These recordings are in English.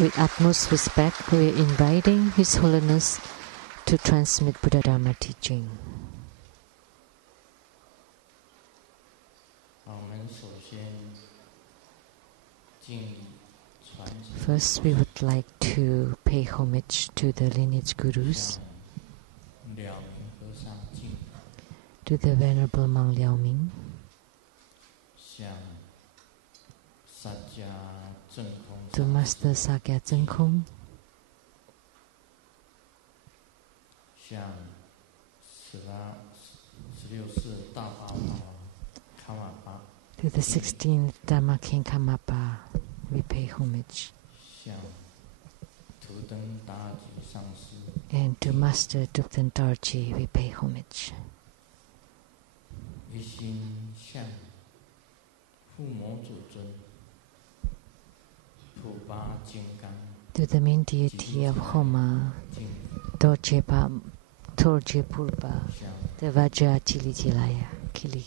with utmost respect, we are inviting His Holiness to transmit Buddha Dharma teaching. First, we would like to pay homage to the lineage gurus, to the Venerable Monk Liao Ming, to Master Sakya Zeng Kong, to the 16th Dharma King Karmapa, we pay homage, and to Master Thupten Dorji, we pay homage. To the main deity of Homa, Dorje Purba, the Hevajra Kili,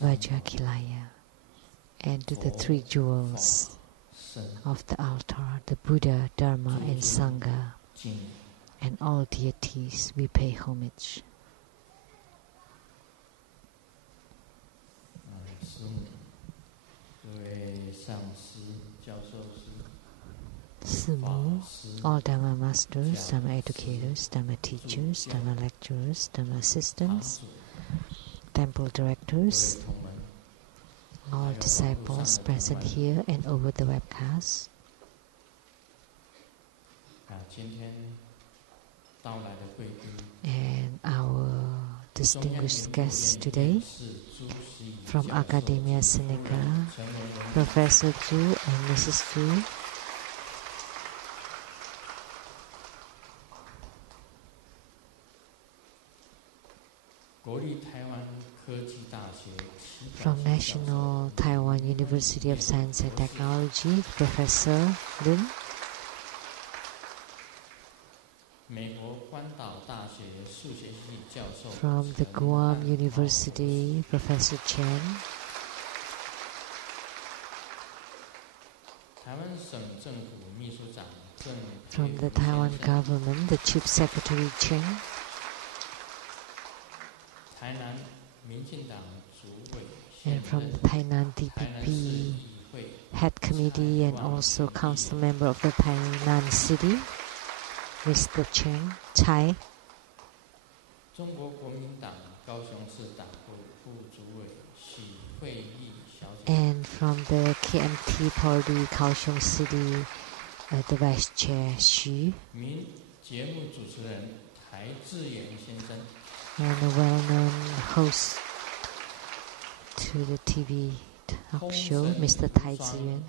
Vajra Kilaya, and to the three jewels of the altar, the Buddha, Dharma, and Sangha, and all deities, we pay homage. Simu, all Dharma masters, Dharma educators, Dharma teachers, Dharma lecturers, Dharma assistants, temple directors, all disciples present here and over the webcast. And our distinguished guests today from Academia Sinica, Professor Zhu and Mrs. Zhu. From National Taiwan University of Science and Technology, Professor Lin. From the Guam University, Professor Chen. From the Taiwan government, the Chief Secretary Chen. And from the Tainan DPP Head Committee and also Council Member of the Tainan City, Mr. Cheng Chai. And from the KMT Party, Kaohsiung City, the Vice Chair Xu. And a well-known host to the TV talk show, Mr. Tai Ziyuan.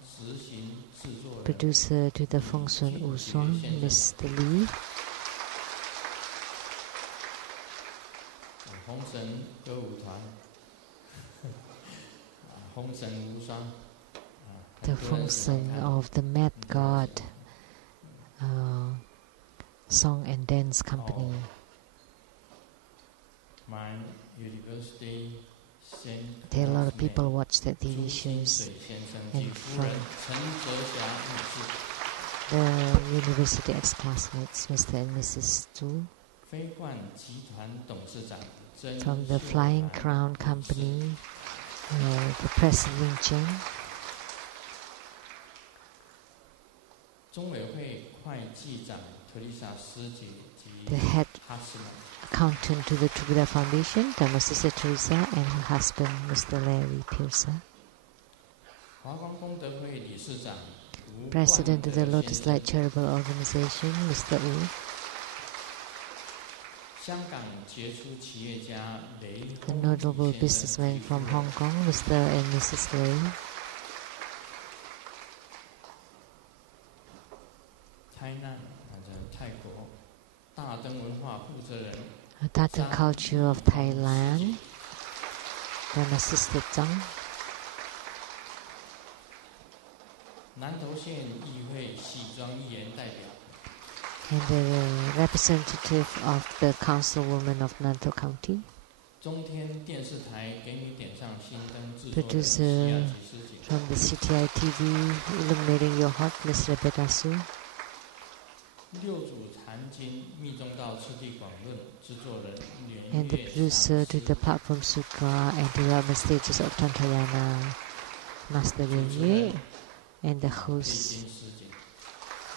Producer to the Feng Sun Wu Suang, Mr. Li. The Feng Sun of the Mad God Song and Dance Company. There are a lot of people watch the TV shows. And from the university ex-classmates, Mr. and Mrs. Zhu. From the Flying Crown Company, the President Cheng. The head accountant to the Buddha Foundation, Dharma Sister Teresa, and her husband, Mr. Larry Pierce. President of the Lotus Light Charitable Organization, Mr. Wu. The notable businessman from Hong Kong, Mr. and Mrs. Lei. Datang Culture of Thailand, Dharma Sister Tsang. And the representative of the Councilwoman of Nantou County. Producer from the CTI TV, illuminating your heart, Bliss Rebecca Su. And the producer to the Platform Sutra and Development Stages of Tantrayana, Master Yin, and the host,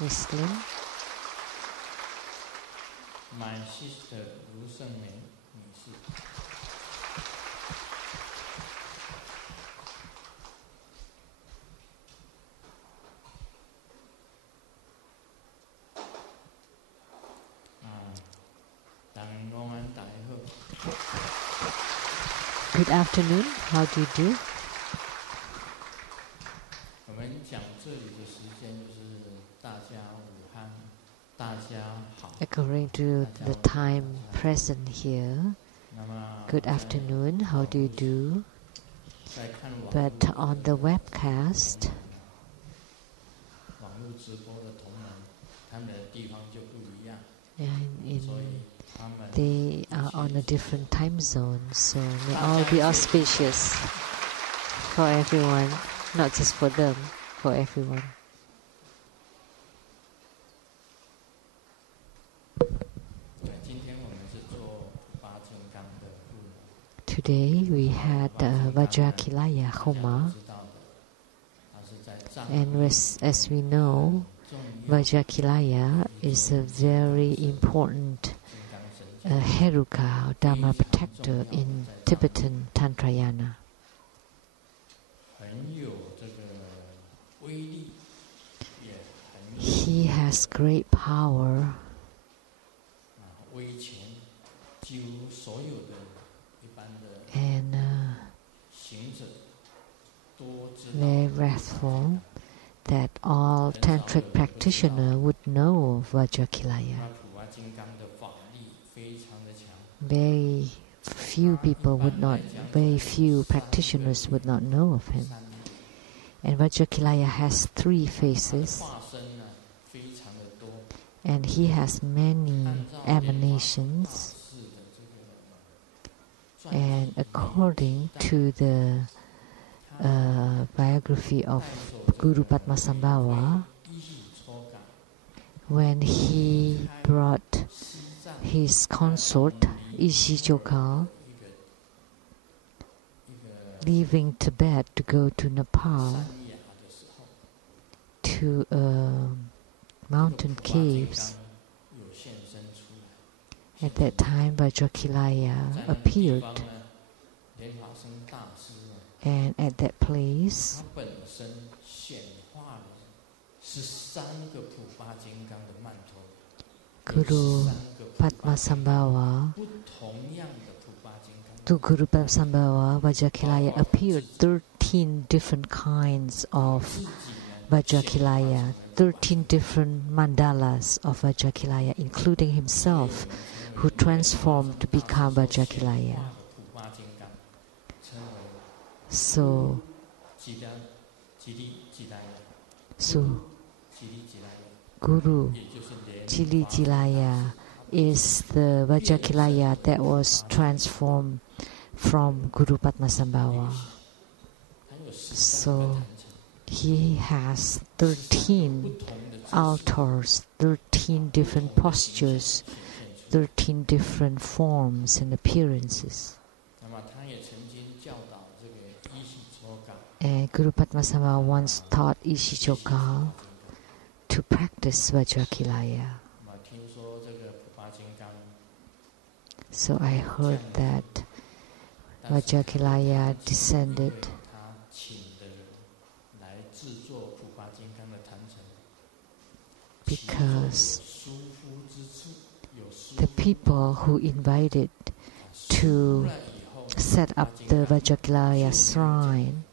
Muslim. My sister Sheng-yen. Good afternoon. How do you do? According to the time present here, good afternoon. How do you do? But on the webcast, they are on a different time zone, so may all be auspicious for everyone, not just for them, for everyone. Today we had Vajrakilaya Homa, and as we know, Vajrakilaya is a very important Heruka, or Dharma protector in Tibetan Tantrayana. He has great power and very wrathful that all tantric practitioners would know of Vajrakilaya. Very few practitioners would not know of him. And Vajrakilaya has 3 faces, and he has many emanations. And according to the biography of Guru Padmasambhava, when he brought his consort Ishijokal, leaving Tibet to go to Nepal, to mountain caves, at that time Vajrakilaya appeared, and at that place Guru Padmasambhava, to Guru Padmasambhava, Vajrakilaya appeared 13 different kinds of Vajrakilaya, 13 different mandalas of Vajrakilaya, including himself, who transformed to become Vajrakilaya. So Guru Jilaya is the Vajrakilaya that was transformed from Guru Padmasambhava. So he has 13 altars, 13 different postures, 13 different forms and appearances. And Guru Padmasambhava once taught Ishichoka to practice Vajrakilaya. So I heard that Vajrakilaya descended because the people who invited to set up the Vajrakilaya shrine,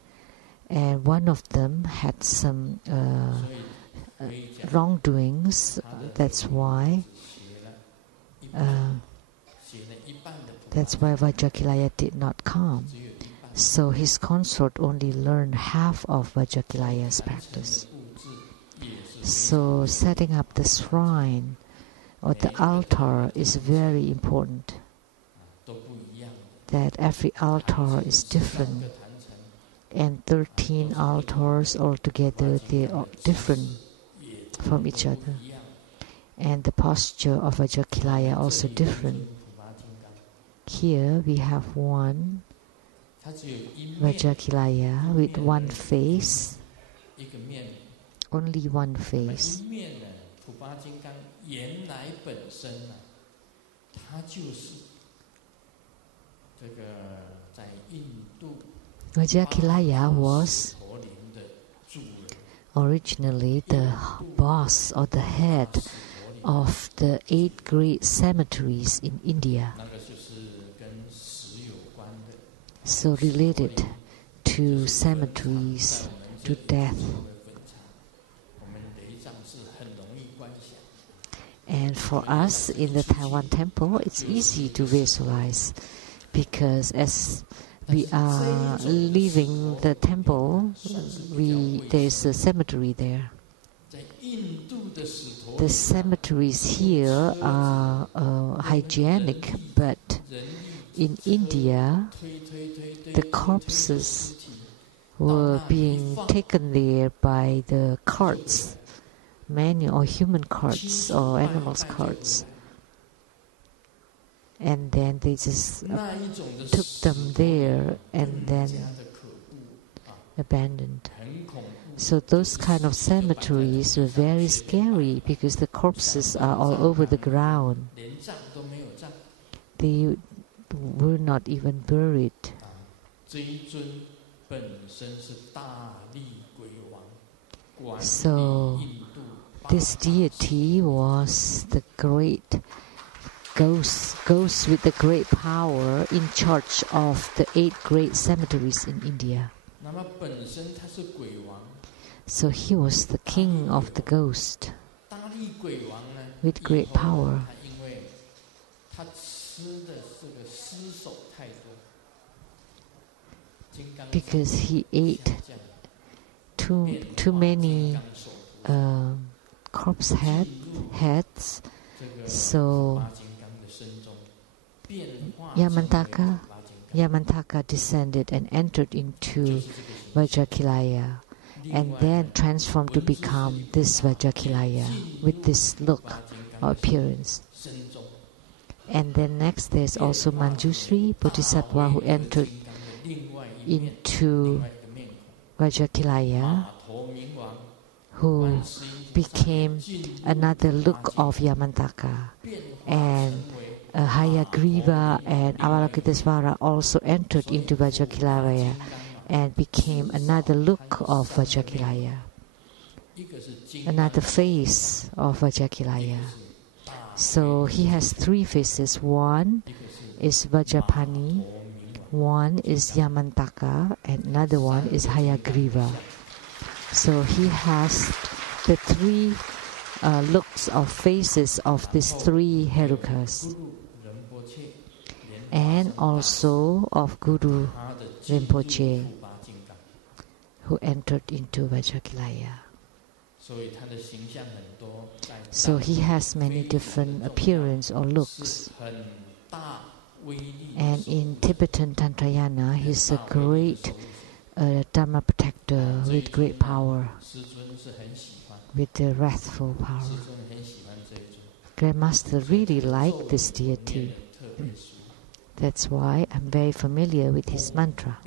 and one of them had some wrongdoings. That's why Vajrakilaya did not come. So his consort only learned half of Vajrakilaya's practice. So setting up the shrine or the altar is very important. that every altar is different, and 13 altars altogether, they are different from each other. And the posture of Vajrakilaya also different. Here we have one Vajrakilaya with one face, only one face. Vajrakilaya was originally the boss or the head of the 8 great cemeteries in India. So related to cemeteries, to death. And for us in the Taiwan temple, it's easy to visualize, because as we are leaving the temple, there is a cemetery there. The cemeteries here are hygienic, but in India, the corpses were being taken there by the carts, many or human carts or animals' carts. And then they just took them there and then abandoned. So those kind of cemeteries were very scary because the corpses are all over the ground. They were not even buried. So this deity was the great ghost with the great power in charge of the 8 great cemeteries in India. So he was the king of the ghost with great power. Because he ate too many corpse heads, so Yamantaka descended and entered into Vajrakilaya, and then transformed to become this Vajrakilaya with this look or appearance. And then next there's also Manjusri Bodhisattva, who entered into Vajrakilaya, who became another look of Yamantaka. And Hayagriva and Avalokitesvara also entered into Vajrakilaya and became another look of Vajrakilaya, another face of Vajrakilaya. So he has 3 faces. One is Vajrapani, one is Yamantaka, and another one is Hayagriva. So he has the 3 looks of faces of these 3 Herukas, and also of Guru Rinpoche, who entered into Vajrakilaya. So he has many different appearance or looks. And in Tibetan Tantrayana, he's a great Dharma protector with great power, with the wrathful power. Grandmaster really liked this deity. That's why I'm very familiar with his mantra.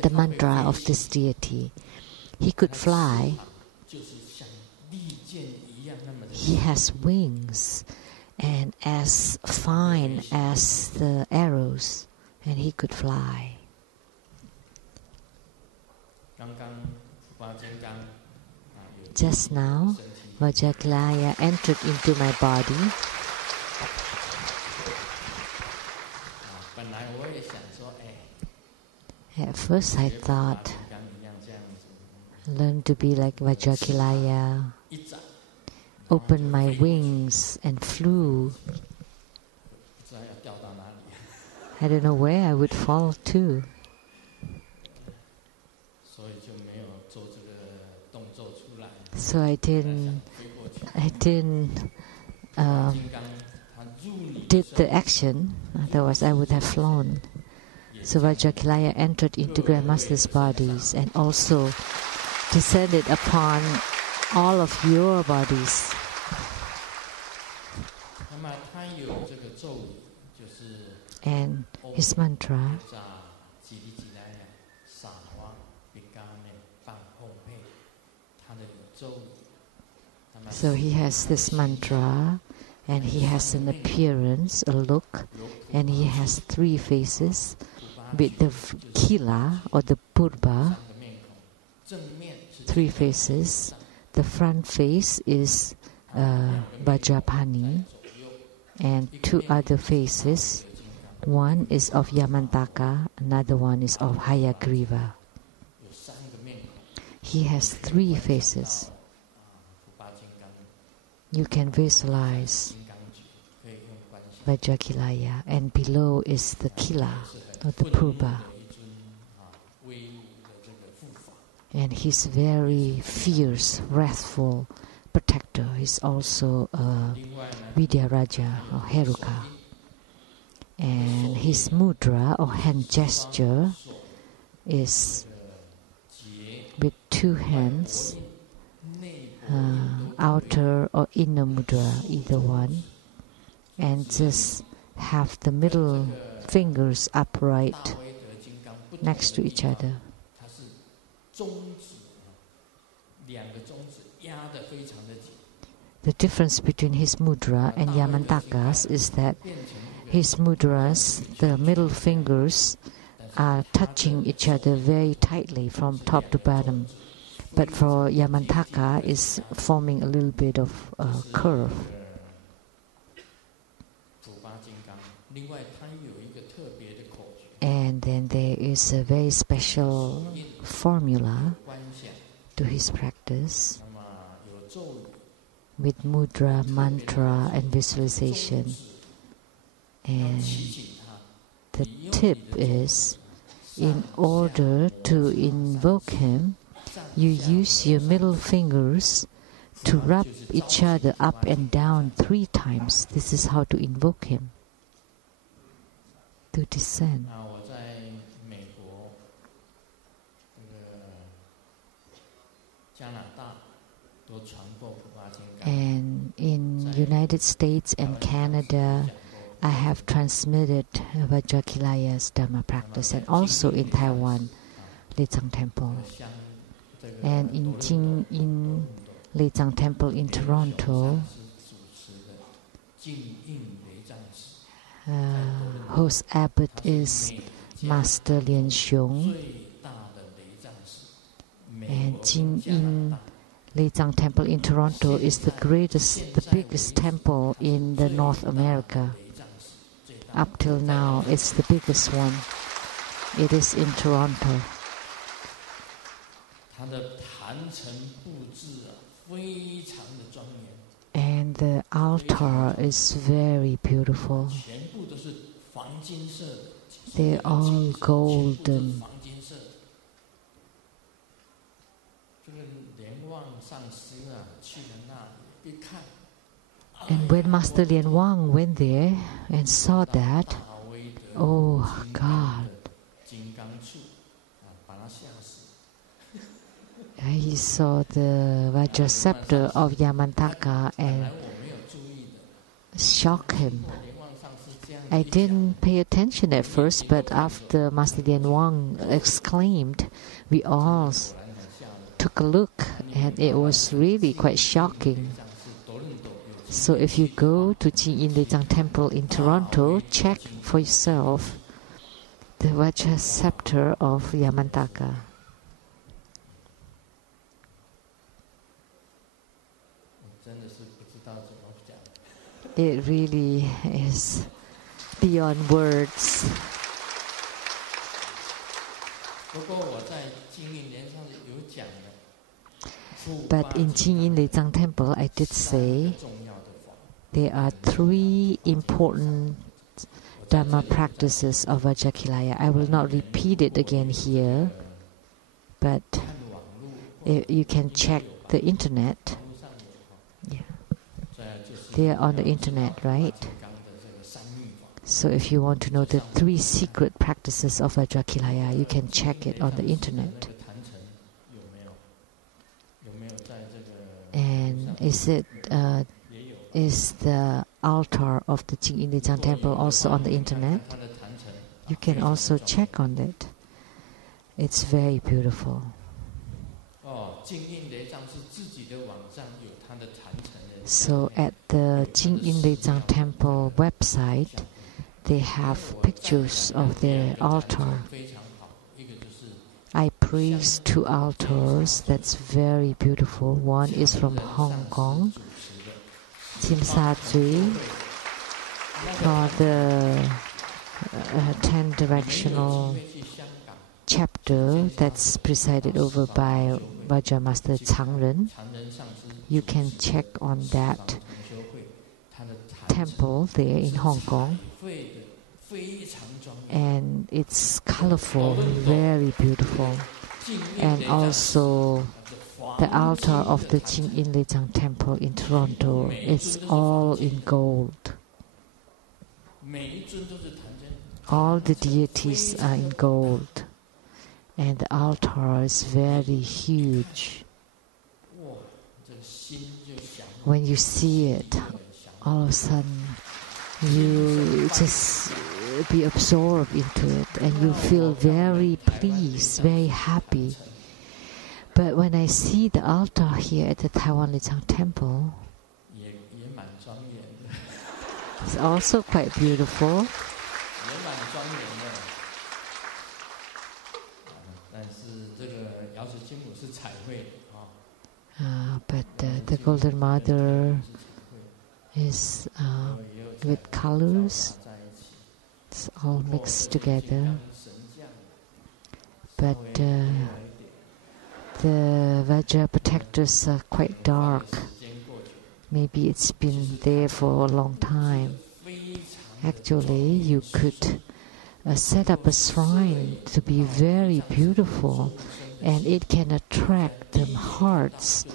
The mantra of this deity. He could fly. He has wings and as fine as the arrows, and he could fly. Just now, Vajrakilaya entered into my body. At first I thought, learn to be like Vajrakilaya, open my wings and flew. I don't know where I would fall to. So I didn't did the action, otherwise I would have flown. So Vajrakilaya entered into Grandmaster's bodies and also descended upon all of your bodies. And his mantra, so he has this mantra, and he has an appearance, a look, and he has 3 faces with the kila or the purba, 3 faces. The front face is Vajrapani, and 2 other faces. One is of Yamantaka, another one is of Hayagriva. He has 3 faces. You can visualize Vajrakilaya, and below is the kila or the purba. And he's very fierce, wrathful protector. He's also a Vidyaraja or Heruka. And his mudra or hand gesture is with 2 hands, outer or inner mudra, either one, and just have the middle fingers upright next to each other. The difference between his mudra and Yamantaka's is that his mudras, the middle fingers, are touching each other very tightly from top to bottom. But for Yamantaka, is forming a little bit of a curve. And then there is a very special formula to his practice with mudra, mantra, and visualization. And the tip is, in order to invoke him, you use your middle fingers to rub each other up and down 3 times. This is how to invoke him, to descend. And in United States and Canada, I have transmitted Vajrakilaya's Dharma practice, and also in Taiwan Lei Tsang Temple, and in Jing-yin Lei Tsang Temple in Toronto. Host abbot is Master Lian Xiong, and Jing-yin Lei Tsang Temple in Toronto is the biggest temple in the North America. Up till now, it's the biggest one. It is in Toronto. And the altar is very beautiful. They're all golden. And when Master Lian Wang went there and saw that, oh God, he saw the Vajra scepter of Yamantaka and shocked him. I didn't pay attention at first, but after Master Lian Wang exclaimed, we all took a look, and it was really quite shocking. So if you go to Jing-yin Lei Tsang Temple in Toronto, check for yourself the Vajra scepter of Yamantaka. It really is beyond words. But in Jing-yin Lei Tsang Temple, I did say there are 3 important Dharma practices of Vajrakilaya. I will not repeat it again here, but you can check the internet. Yeah. They are on the internet, right? So if you want to know the 3 secret practices of Vajrakilaya, you can check it on the internet. And is the altar of the Jingyin Lei Tsang temple also on the internet? You can also check on it. It's very beautiful. So at the Jingyin Lei Tsang temple website, they have pictures of their altar. I praise 2 altars that's very beautiful. One is from Hong Kong, Tsim Sa Tsui, for the 10 directional chapter that's presided over by Vajra Master Changren. You can check on that temple there in Hong Kong. And it's colorful, very beautiful. And also the altar of the Jingyin Lei Tsang temple in Toronto, it's all in gold. All the deities are in gold. And the altar is very huge. When you see it, all of a sudden you just be absorbed into it and you feel very pleased, very happy. But when I see the altar here at the Taiwan Lei Tsang temple, it's also quite beautiful. But the Golden Mother is with colors. It's all mixed together. But the Vajra protectors are quite dark. Maybe it's been there for a long time. Actually, you could set up a shrine to be very beautiful, and it can attract the hearts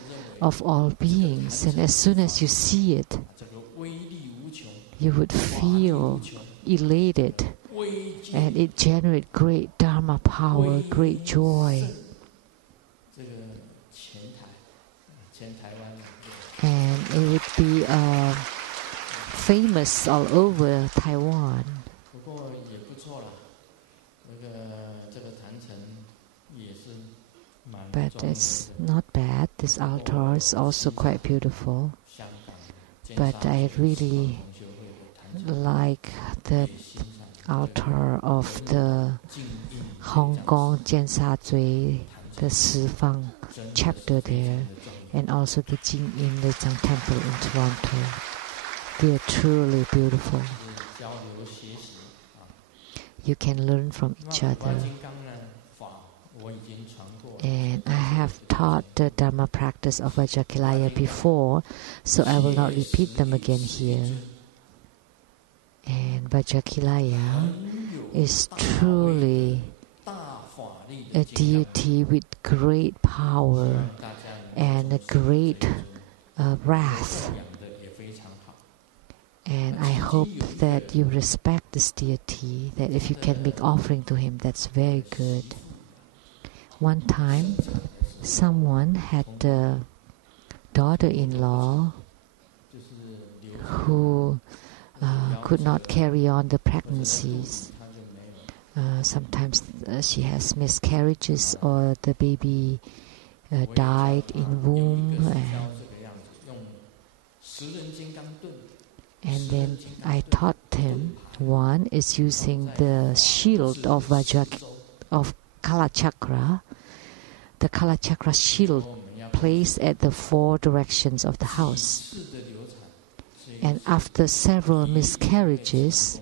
of all beings. And as soon as you see it, you would feel elated, and it generates great Dharma power, great joy. And it would be famous all over Taiwan. But it's not bad. This altar is also quite beautiful. But I really like the altar of the Hong Kong Jian Sa Zui, the Shifang chapter there, and also the Jingyin Lei Tsang temple in Toronto. They are truly beautiful. You can learn from each other. And I have taught the Dharma practice of Vajrakilaya before, so I will not repeat them again here. And Vajrakilaya is truly a deity with great power and a great wrath. And I hope that you respect this deity, that if you can make offering to him, that's very good. One time, someone had a daughter-in-law who could not carry on the pregnancies. Sometimes she has miscarriages or the baby died in womb. And then I taught him, one is using the shield of Kala Chakra, the Kala Chakra shield placed at the 4 directions of the house. And after several miscarriages,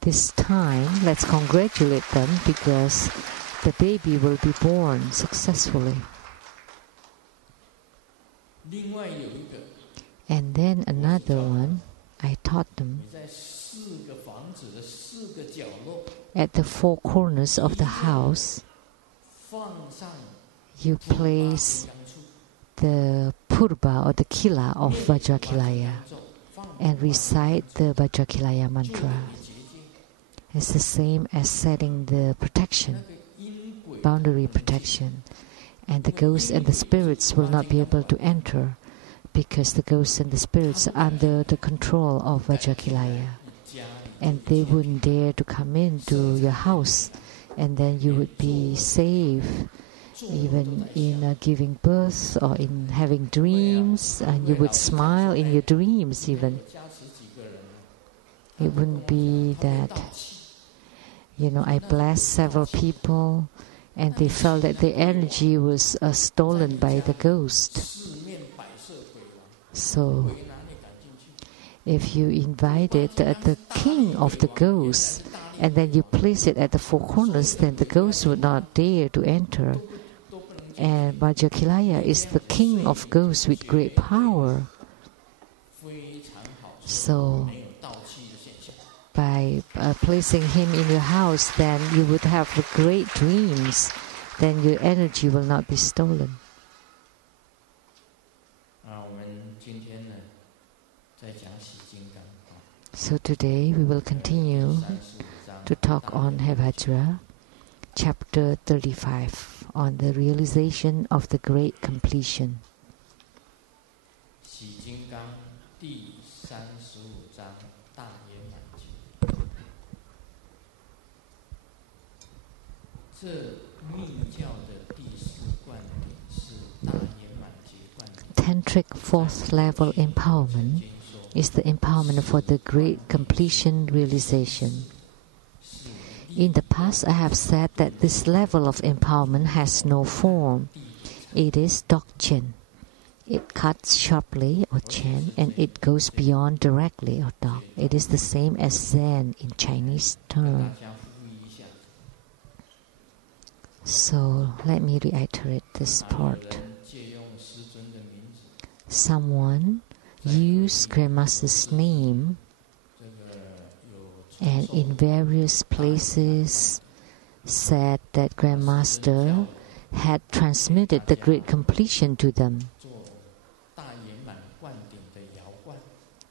this time, let's congratulate them because the baby will be born successfully. And then another one, I taught them, at the 4 corners of the house, you place the purba or the kila of Vajrakilaya and recite the Vajrakilaya mantra. It's the same as setting the protection, boundary protection. And the ghosts and the spirits will not be able to enter because the ghosts and the spirits are under the control of Vajrakilaya. And they wouldn't dare to come into your house, and then you would be safe even in giving birth or in having dreams, and you would smile in your dreams even. It wouldn't be that, I blessed several people and they felt that their energy was stolen by the ghost. So, if you invited the king of the ghosts and then you place it at the four corners, then the ghost would not dare to enter. And Vajrakilaya is the king of ghosts with great power. So, by placing him in your house, then you would have great dreams. Then your energy will not be stolen. So today we will continue to talk on Hevajra, chapter 35, on the realization of the great completion. Tantric fourth level empowerment is the empowerment for the great completion realization. In the past, I have said that this level of empowerment has no form. It is Dokchen. It cuts sharply or Chen, and it goes beyond directly or Dok. It is the same as Zen in Chinese term. So let me reiterate this part. Someone used Grandmaster's name and in various places said that Grandmaster had transmitted the great completion to them.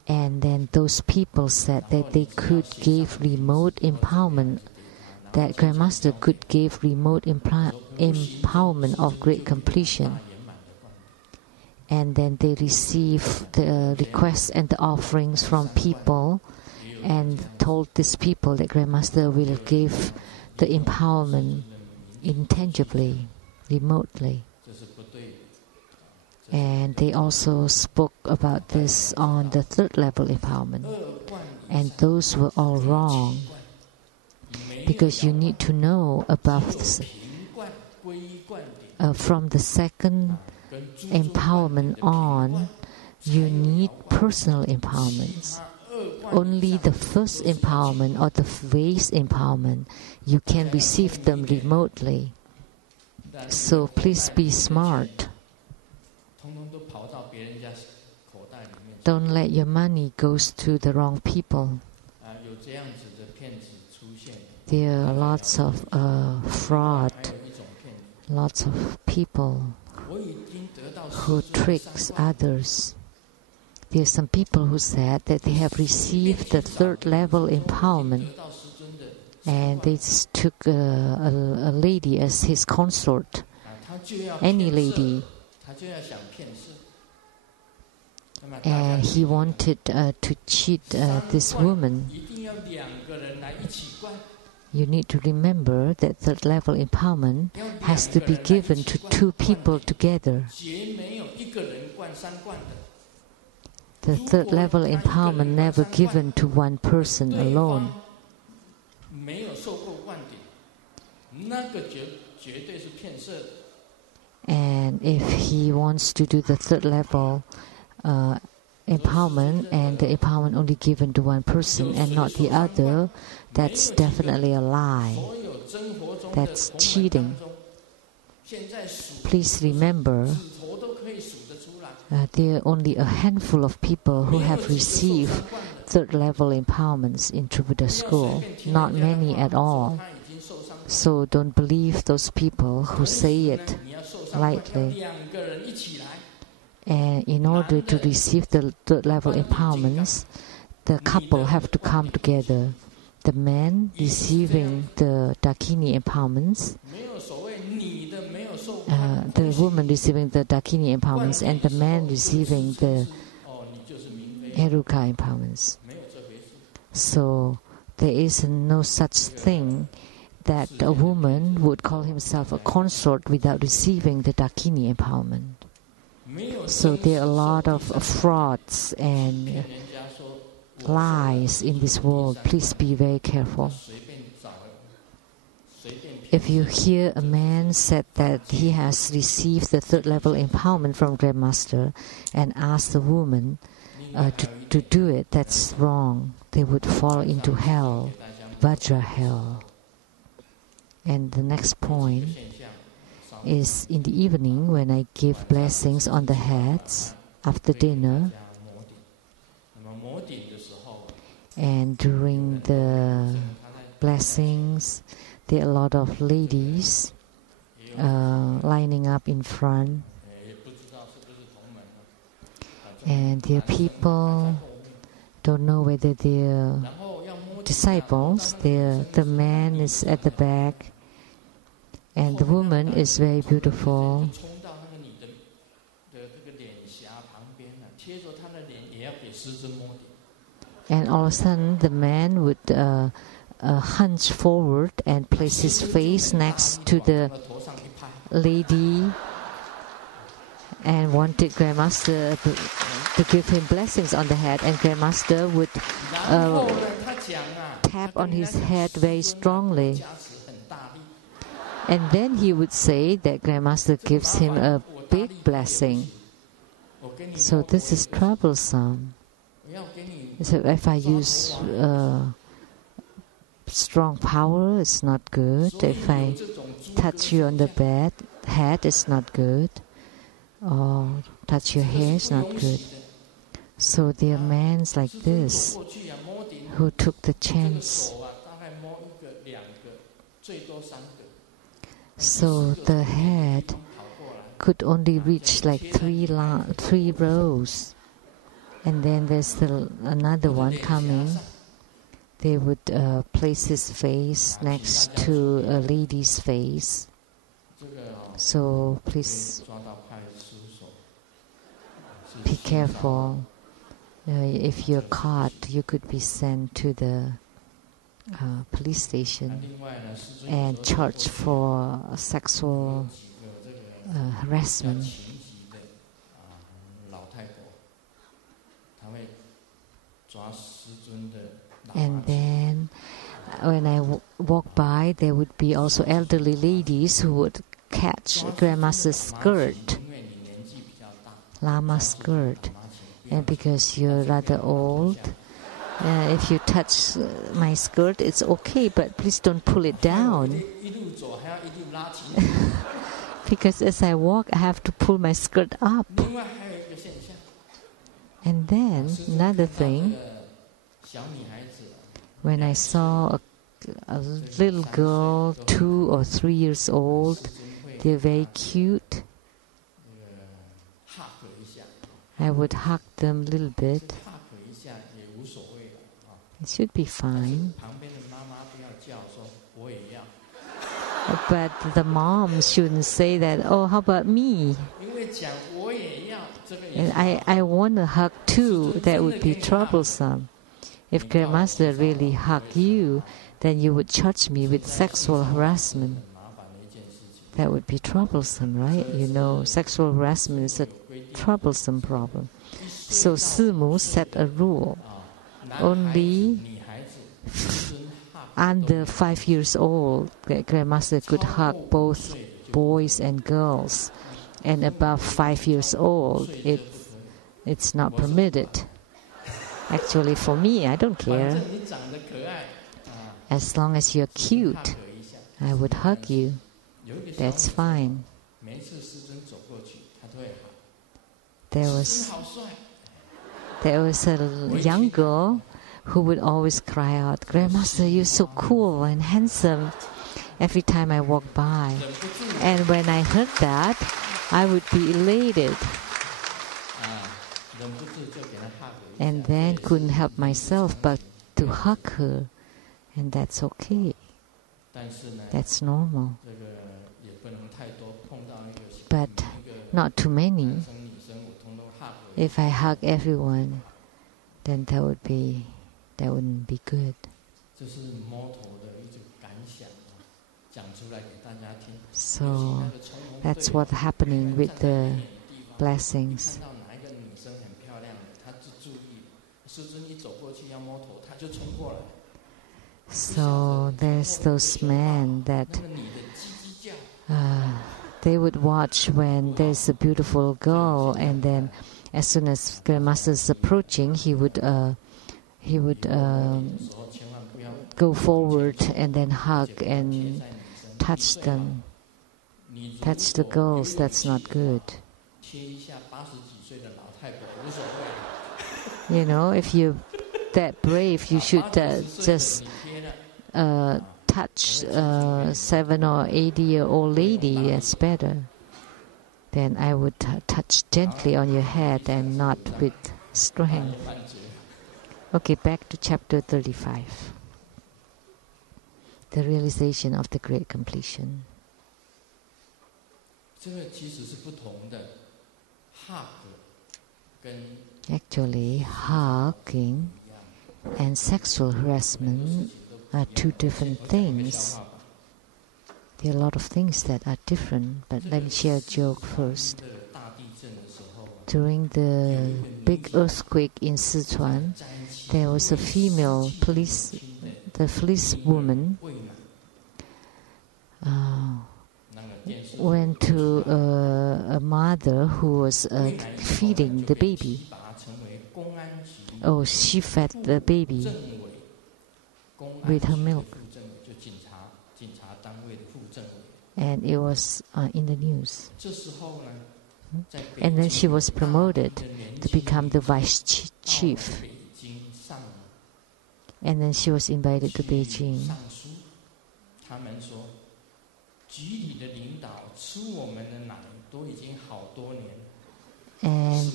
And then those people said that they could give remote empowerment, that Grandmaster could give remote empowerment of great completion. And then they received the requests and the offerings from people and told these people that Grandmaster will give the empowerment intangibly, remotely. And they also spoke about this on the third level empowerment. And those were all wrong. Because you need to know about this, from the second empowerment on, you need personal empowerments. Only the first empowerment or the phase empowerment, you can receive them remotely. So please be smart. Don't let your money go to the wrong people. There are lots of fraud, lots of people who tricks others. There are some people who said that they have received the third level empowerment and they just took a lady as his consort, any lady. And he wanted to cheat this woman. You need to remember that third level empowerment has to be given to two people together. The third level empowerment never given to one person alone. And if he wants to do the third level empowerment and the empowerment only given to one person and not the other, that's definitely a lie. That's cheating. Please remember, there are only a handful of people who have received third level empowerments in True Buddha School, not many at all. So don't believe those people who say it lightly. And in order to receive the third level empowerments, the couple have to come together. The man receiving the Dakini empowerments, the woman receiving the Dakini empowerments, and the man receiving the Heruka empowerments. So there is no such thing that a woman would call himself a consort without receiving the Dakini empowerment. So there are a lot of frauds and lies in this world. Please be very careful. If you hear a man said that he has received the third level empowerment from Grandmaster and ask the woman to do it, that's wrong. They would fall into hell, Hevajra hell. And the next point is in the evening when I give blessings on the heads after dinner, and during the blessings there are a lot of ladies lining up in front, and their people don't know whether they're disciples. The man is at the back and the woman is very beautiful. And all of a sudden the man would hunch forward and place his face next to the lady and wanted Grandmaster to give him blessings on the head, and Grandmaster would tap on his head very strongly. And then he would say that Grandmaster gives him a big blessing. So this is troublesome. So if I use strong power, it's not good. If I touch you on the head, it's not good. Or touch your hair, it's not good. So there are men like this who took the chance. So the head could only reach like three rows. And then there's another one coming. They would place his face next to a lady's face. So please be careful. If you're caught, you could be sent to the police station and charged for sexual harassment. And then when I walk by, there would be also elderly ladies who would catch Grandmaster's skirt, Lama skirt. And because you're rather old, if you touch my skirt, it's okay, but please don't pull it down. Because as I walk, I have to pull my skirt up. And then, another thing, when I saw a little girl, 2 or 3 years old, they're very cute, I would hug them a little bit. It should be fine. But the mom shouldn't say that, oh, how about me? And I want to hug too. That would be troublesome. If Grandmaster really hugged you, then you would charge me with sexual harassment. That would be troublesome, right? You know, sexual harassment is a troublesome problem. So Simu set a rule. Only under 5 years old, Grandmaster could hug both boys and girls. And above 5 years old, it's not permitted. Actually, for me, I don't care. As long as you're cute, I would hug you. That's fine. There was a young girl who would always cry out, "Grandmaster, you're so cool and handsome," every time I walk by. And when I heard that, I would be elated. And then couldn't help myself but to hug her. And that's okay. That's normal. But not too many. If I hug everyone, then that wouldn't be good. So that's what's happening with the blessings. So there's those men that they would watch when there's a beautiful girl, and then as soon as Grandmaster is approaching, he would go forward and then hug and touch them, touch the girls. That's not good. You know, if you're that brave, you should just touch 7 or 80-year-old lady. That's better. Then I would touch gently on your head and not with strength. Okay, back to chapter 35. The realization of the great completion. Actually, hugging and sexual harassment are two different things. There are a lot of things that are different, but let me share a joke first. During the big earthquake in Sichuan, there was a female police woman went to a mother who was feeding the baby. Oh, she fed the baby with her milk. And it was in the news. And then she was promoted to become the vice chief. And then she was invited to Beijing. And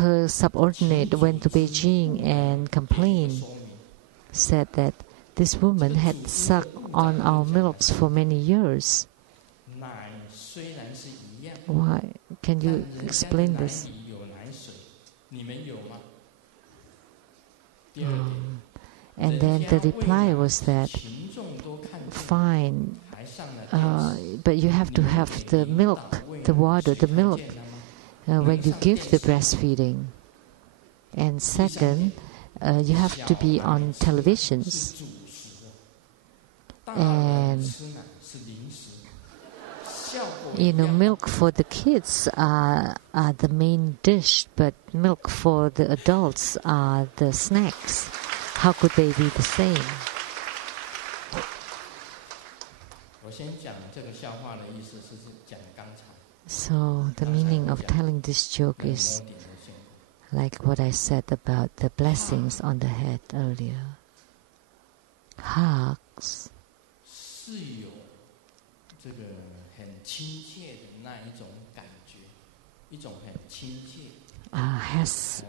her subordinate went to Beijing and complained, said that this woman had sucked on our milks for many years. Why? Can you explain this? And then the reply was that, fine, but you have to have the milk, the water, the milk when you give the breastfeeding. And second, you have to be on televisions. And milk for the kids are the main dish, but milk for the adults are the snacks. How could they be the same? So the meaning of telling this joke is like what I said about the blessings on the head earlier. Hugs has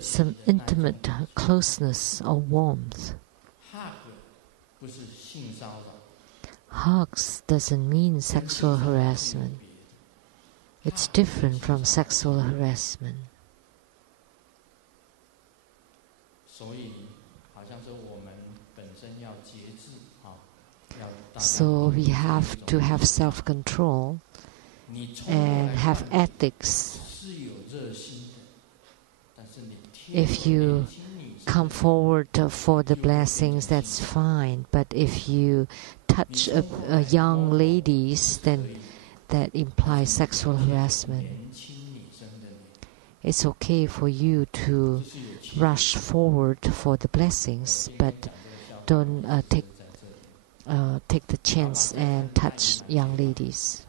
some intimate closeness or warmth. Hugs doesn't mean sexual harassment. It's different from sexual harassment. So we have to have self-control and have ethics. If you come forward for the blessings, that's fine. But if you touch young ladies, then that implies sexual harassment. It's okay for you to rush forward for the blessings, but don't take the chance and touch young ladies.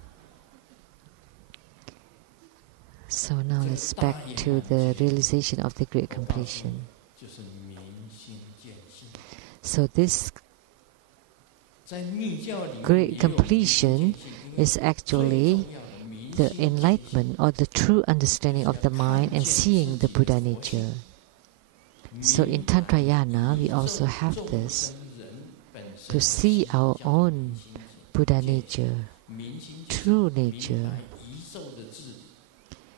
So now let's back to the realization of the great completion. So this great completion is actually the enlightenment or the true understanding of the mind and seeing the Buddha nature. So in Tantrayana, we also have this, to see our own Buddha nature, true nature.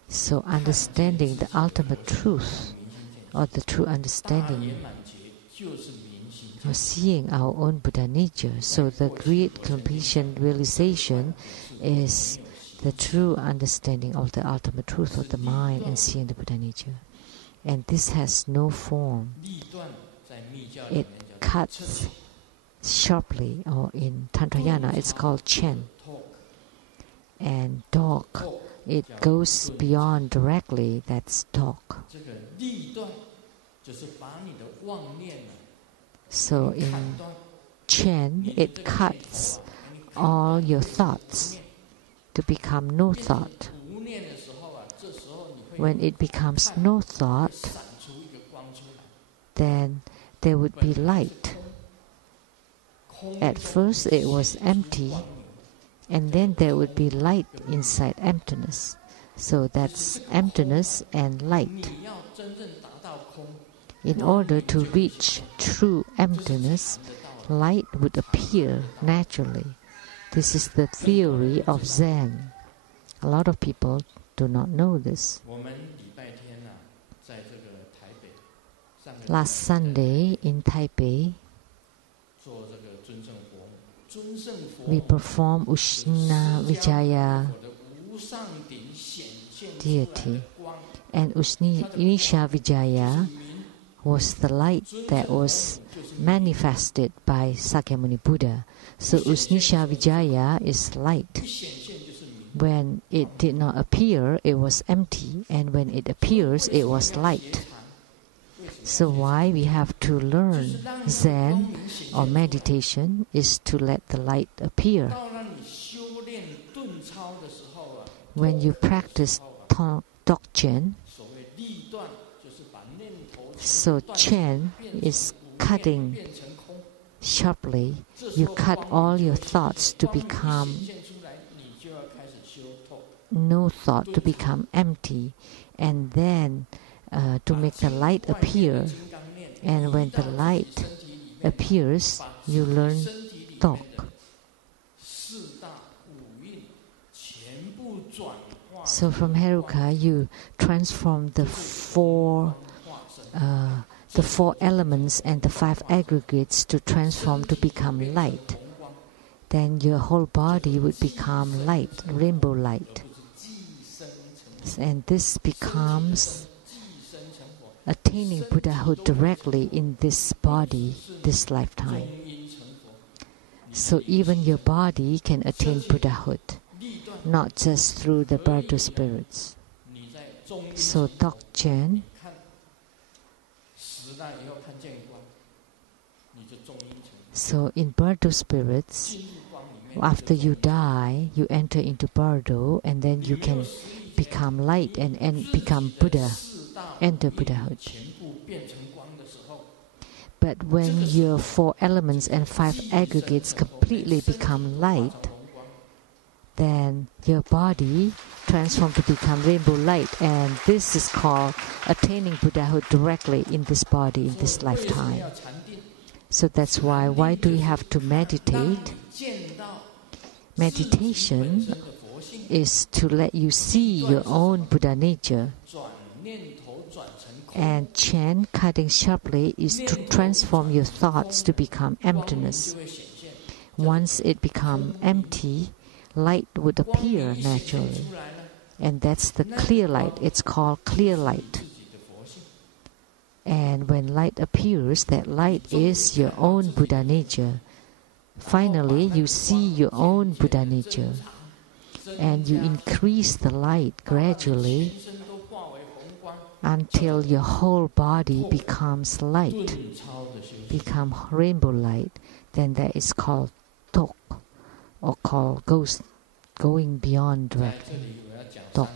So understanding the ultimate truth, or the true understanding, or seeing our own Buddha nature. So the great completion realization is the true understanding of the ultimate truth of the mind and seeing the Buddha nature. And this has no form. It cuts sharply, or in Tantrayana it's called Chen. And talk, it goes beyond directly, that's talk. So in Chen, it cuts all your thoughts to become no thought. When it becomes no thought, then there would be light. At first it was empty, and then there would be light inside emptiness. So that's emptiness and light. In order to reach true emptiness, light would appear naturally. This is the theory of Zen. A lot of people do not know this. Last Sunday in Taipei, we performed Ushna Vijaya deity. And Ushnisha Vijaya was the light that was manifested by Sakyamuni Buddha. So Ushnisha Vijaya is light. When it did not appear, it was empty, and when it appears, it was light. So why we have to learn Zen or meditation is to let the light appear. When you practice Dokchen, so Chen is cutting sharply. You cut all your thoughts to become no thought, to become empty, and then to make the light appear. And when the light appears, you learn talk. So from Heruka, you transform the four elements and the 5 aggregates to transform to become light. Then your whole body would become light, rainbow light. And this becomes attaining Buddhahood directly in this body, this lifetime. So even your body can attain Buddhahood, not just through the birth of spirits. So Dokchen, so in birth of spirits, after you die, you enter into Bardo, and then you can become light and become Buddha, enter Buddhahood. But when your 4 elements and 5 aggregates completely become light, then your body transforms to become rainbow light, and this is called attaining Buddhahood directly in this body, in this lifetime. So that's why do we have to meditate? Meditation is to let you see your own Buddha nature. And Chen, cutting sharply, is to transform your thoughts to become emptiness. Once it becomes empty, light would appear naturally. And that's the clear light. It's called clear light. And when light appears, that light is your own Buddha nature. Finally, you see your own Buddha nature. And you increase the light gradually until your whole body becomes light, become rainbow light. Then that is called Tok, or called going beyond directly. Tok.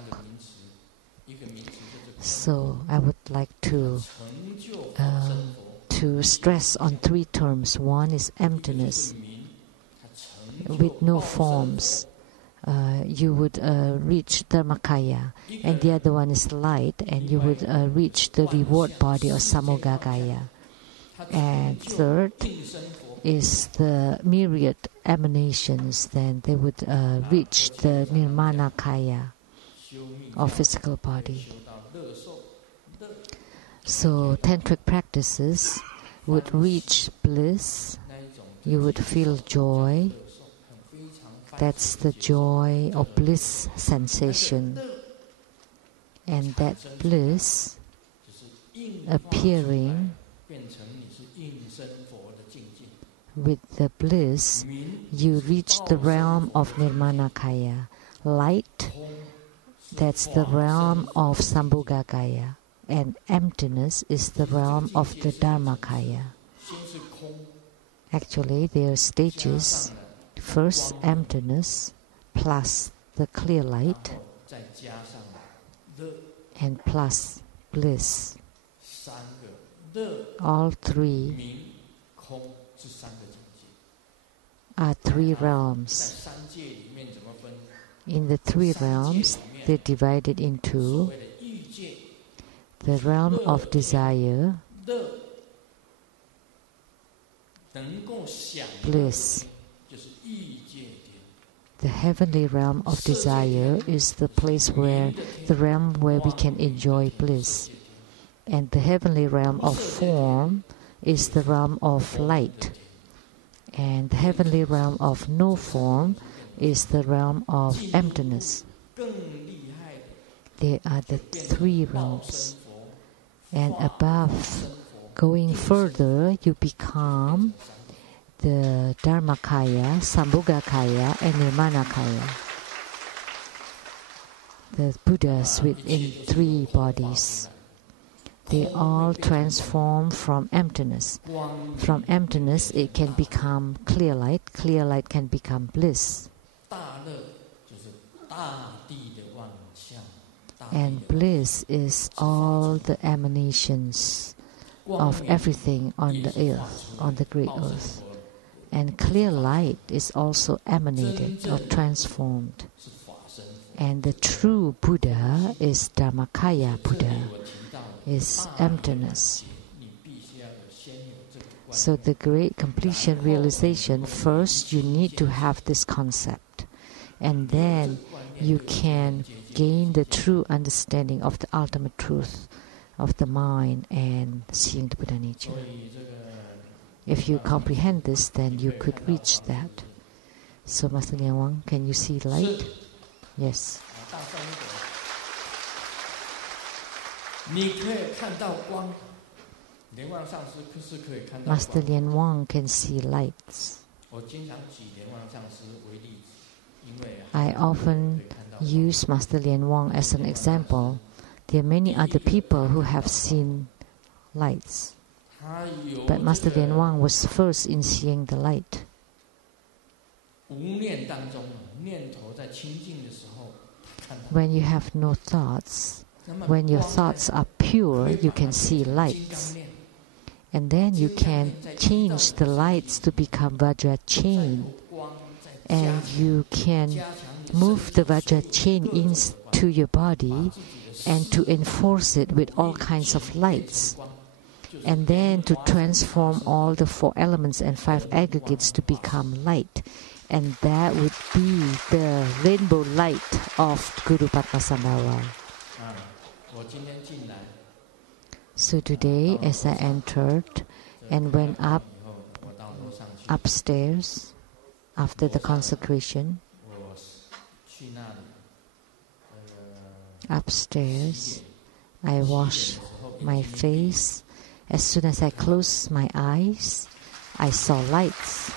So I would like to stress on 3 terms. One is emptiness, with no forms. you would reach Dharmakaya, and the other one is light, and you would reach the reward body of Samogakaya. And third is the myriad emanations, then they would reach the Nirmanakaya or physical body. So tantric practices would reach bliss, you would feel joy. That's the joy or bliss sensation. And that bliss appearing, with the bliss, you reach the realm of Nirmanakaya. Light, that's the realm of Sambhogakaya. And emptiness is the realm of the Dharmakaya. Actually, there are stages. First, emptiness plus the clear light, and plus bliss. All three are three realms. In the three realms, they're divided into the realm of desire, bliss. The heavenly realm of desire is the place where, the realm where we can enjoy bliss. And the heavenly realm of form is the realm of light. And the heavenly realm of no form is the realm of emptiness. They are the three realms. And above, going further, you become the Dharmakaya, Sambhogakaya, and Nirmanakaya. The Buddhas within three bodies. They all transform from emptiness. From emptiness, it can become clear light. Clear light can become bliss. And bliss is all the emanations of everything on the earth, on the great earth. And clear light is also emanated or transformed. And the true Buddha is Dharmakaya Buddha, is emptiness. So the great completion realization, first you need to have this concept. And then you can gain the true understanding of the ultimate truth of the mind and seeing the Buddha nature. If you comprehend this, then you could reach that. So, Master Lian Wang, can you see light? Yes. Master Lian Wang can see lights. I often use Master Lian Wang as an example. There are many other people who have seen lights. But Master Lian Wang was first in seeing the light. When you have no thoughts, when your thoughts are pure, you can see lights. And then you can change the lights to become Vajra chain. And you can move the Vajra chain into your body and to enforce it with all kinds of lights. And then to transform all the 4 elements and 5 aggregates to become light. And that would be the rainbow light of Guru Padmasambhava. So today, as I entered and went upstairs after the consecration, upstairs, I washed my face. As soon as I closed my eyes, I saw lights.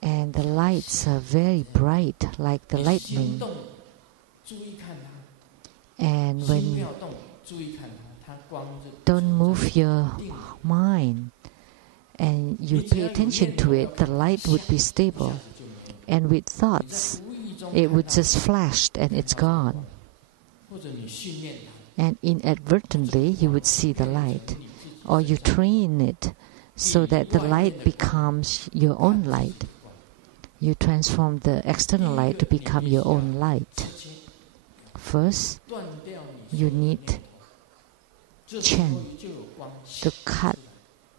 And the lights are very bright, like the lightning. And when don't move your mind and you pay attention to it, the light would be stable. And with thoughts, it would just flash and it's gone. And inadvertently, you would see the light. Or you train it so that the light becomes your own light. You transform the external light to become your own light. First, you need Chen to cut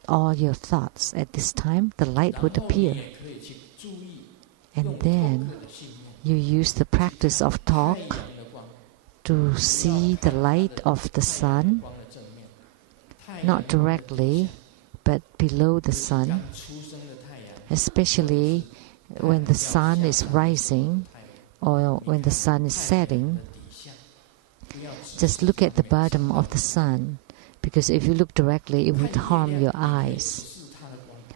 all your thoughts. At this time, the light would appear. And then you use the practice of talk to see the light of the sun, not directly, but below the sun, especially when the sun is rising or when the sun is setting. Just look at the bottom of the sun, because if you look directly, it would harm your eyes.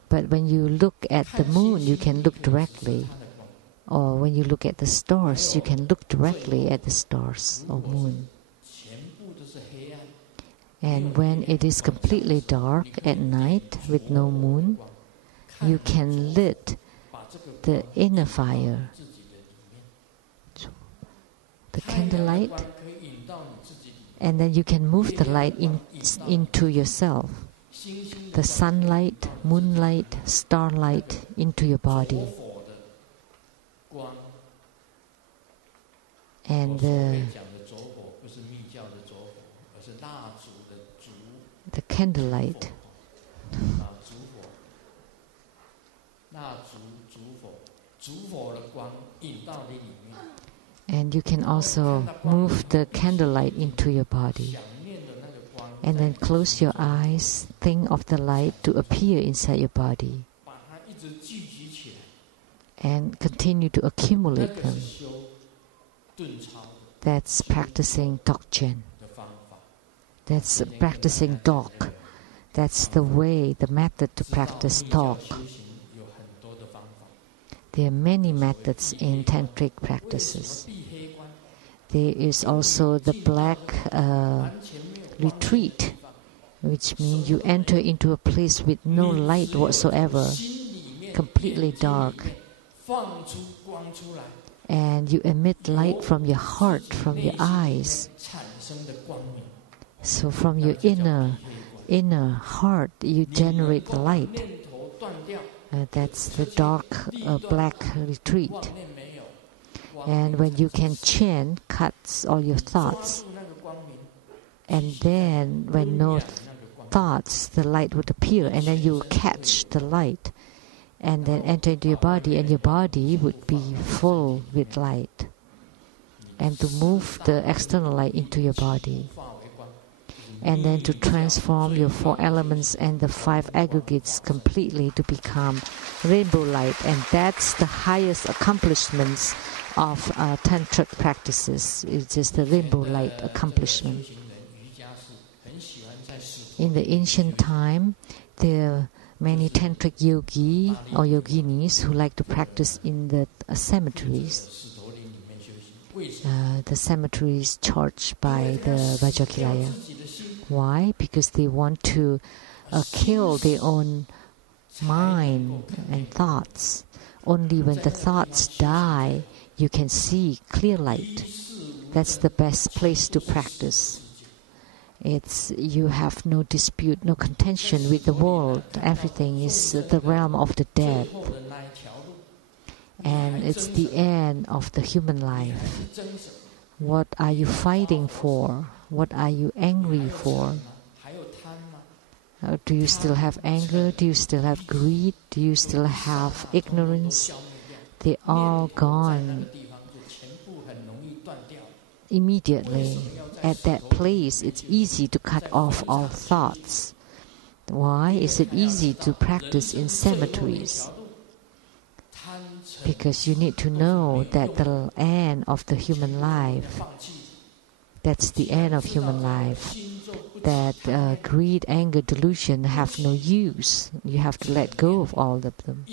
But when you look at the moon, you can look directly. Or when you look at the stars, you can look directly at the stars or moon. And when it is completely dark at night with no moon, you can lit the inner fire, the candlelight, and then you can move the light into yourself. The sunlight, moonlight, starlight into your body. And the candlelight. And you can also move the candlelight into your body. And then close your eyes, think of the light to appear inside your body. And continue to accumulate them. That's practicing Dokchen. That's practicing Dok. That's the way, the method to practice Dok. There are many methods in tantric practices. There is also the black retreat, which means you enter into a place with no light whatsoever, completely dark. And you emit light from your heart, from your eyes. So from your inner heart, you generate the light. That's the dark black retreat. And when you can chant, cuts all your thoughts. And then when no thoughts, the light would appear, and then you catch the light. And then enter into your body, and your body would be full with light. And to move the external light into your body. And then to transform your 4 elements and the 5 aggregates completely to become rainbow light. And that's the highest accomplishments of tantric practices. It's just the rainbow light accomplishment. In the ancient time, there are many tantric yogi or yoginis who like to practice in the cemeteries. The cemeteries charged by the Vajrakilaya. Why? Because they want to kill their own mind and thoughts. Only when the thoughts die, you can see clear light. That's the best place to practice. You have no dispute, no contention with the world. Everything is the realm of the dead. And it's the end of the human life. What are you fighting for? What are you angry for? Do you still have anger? Do you still have greed? Do you still have ignorance? They're all gone immediately. At that place, it's easy to cut off all thoughts. Why is it easy to practice in cemeteries? Because you need to know that the end of the human life, that's the end of human life. That greed, anger, delusion have no use. You have to let go of all of them.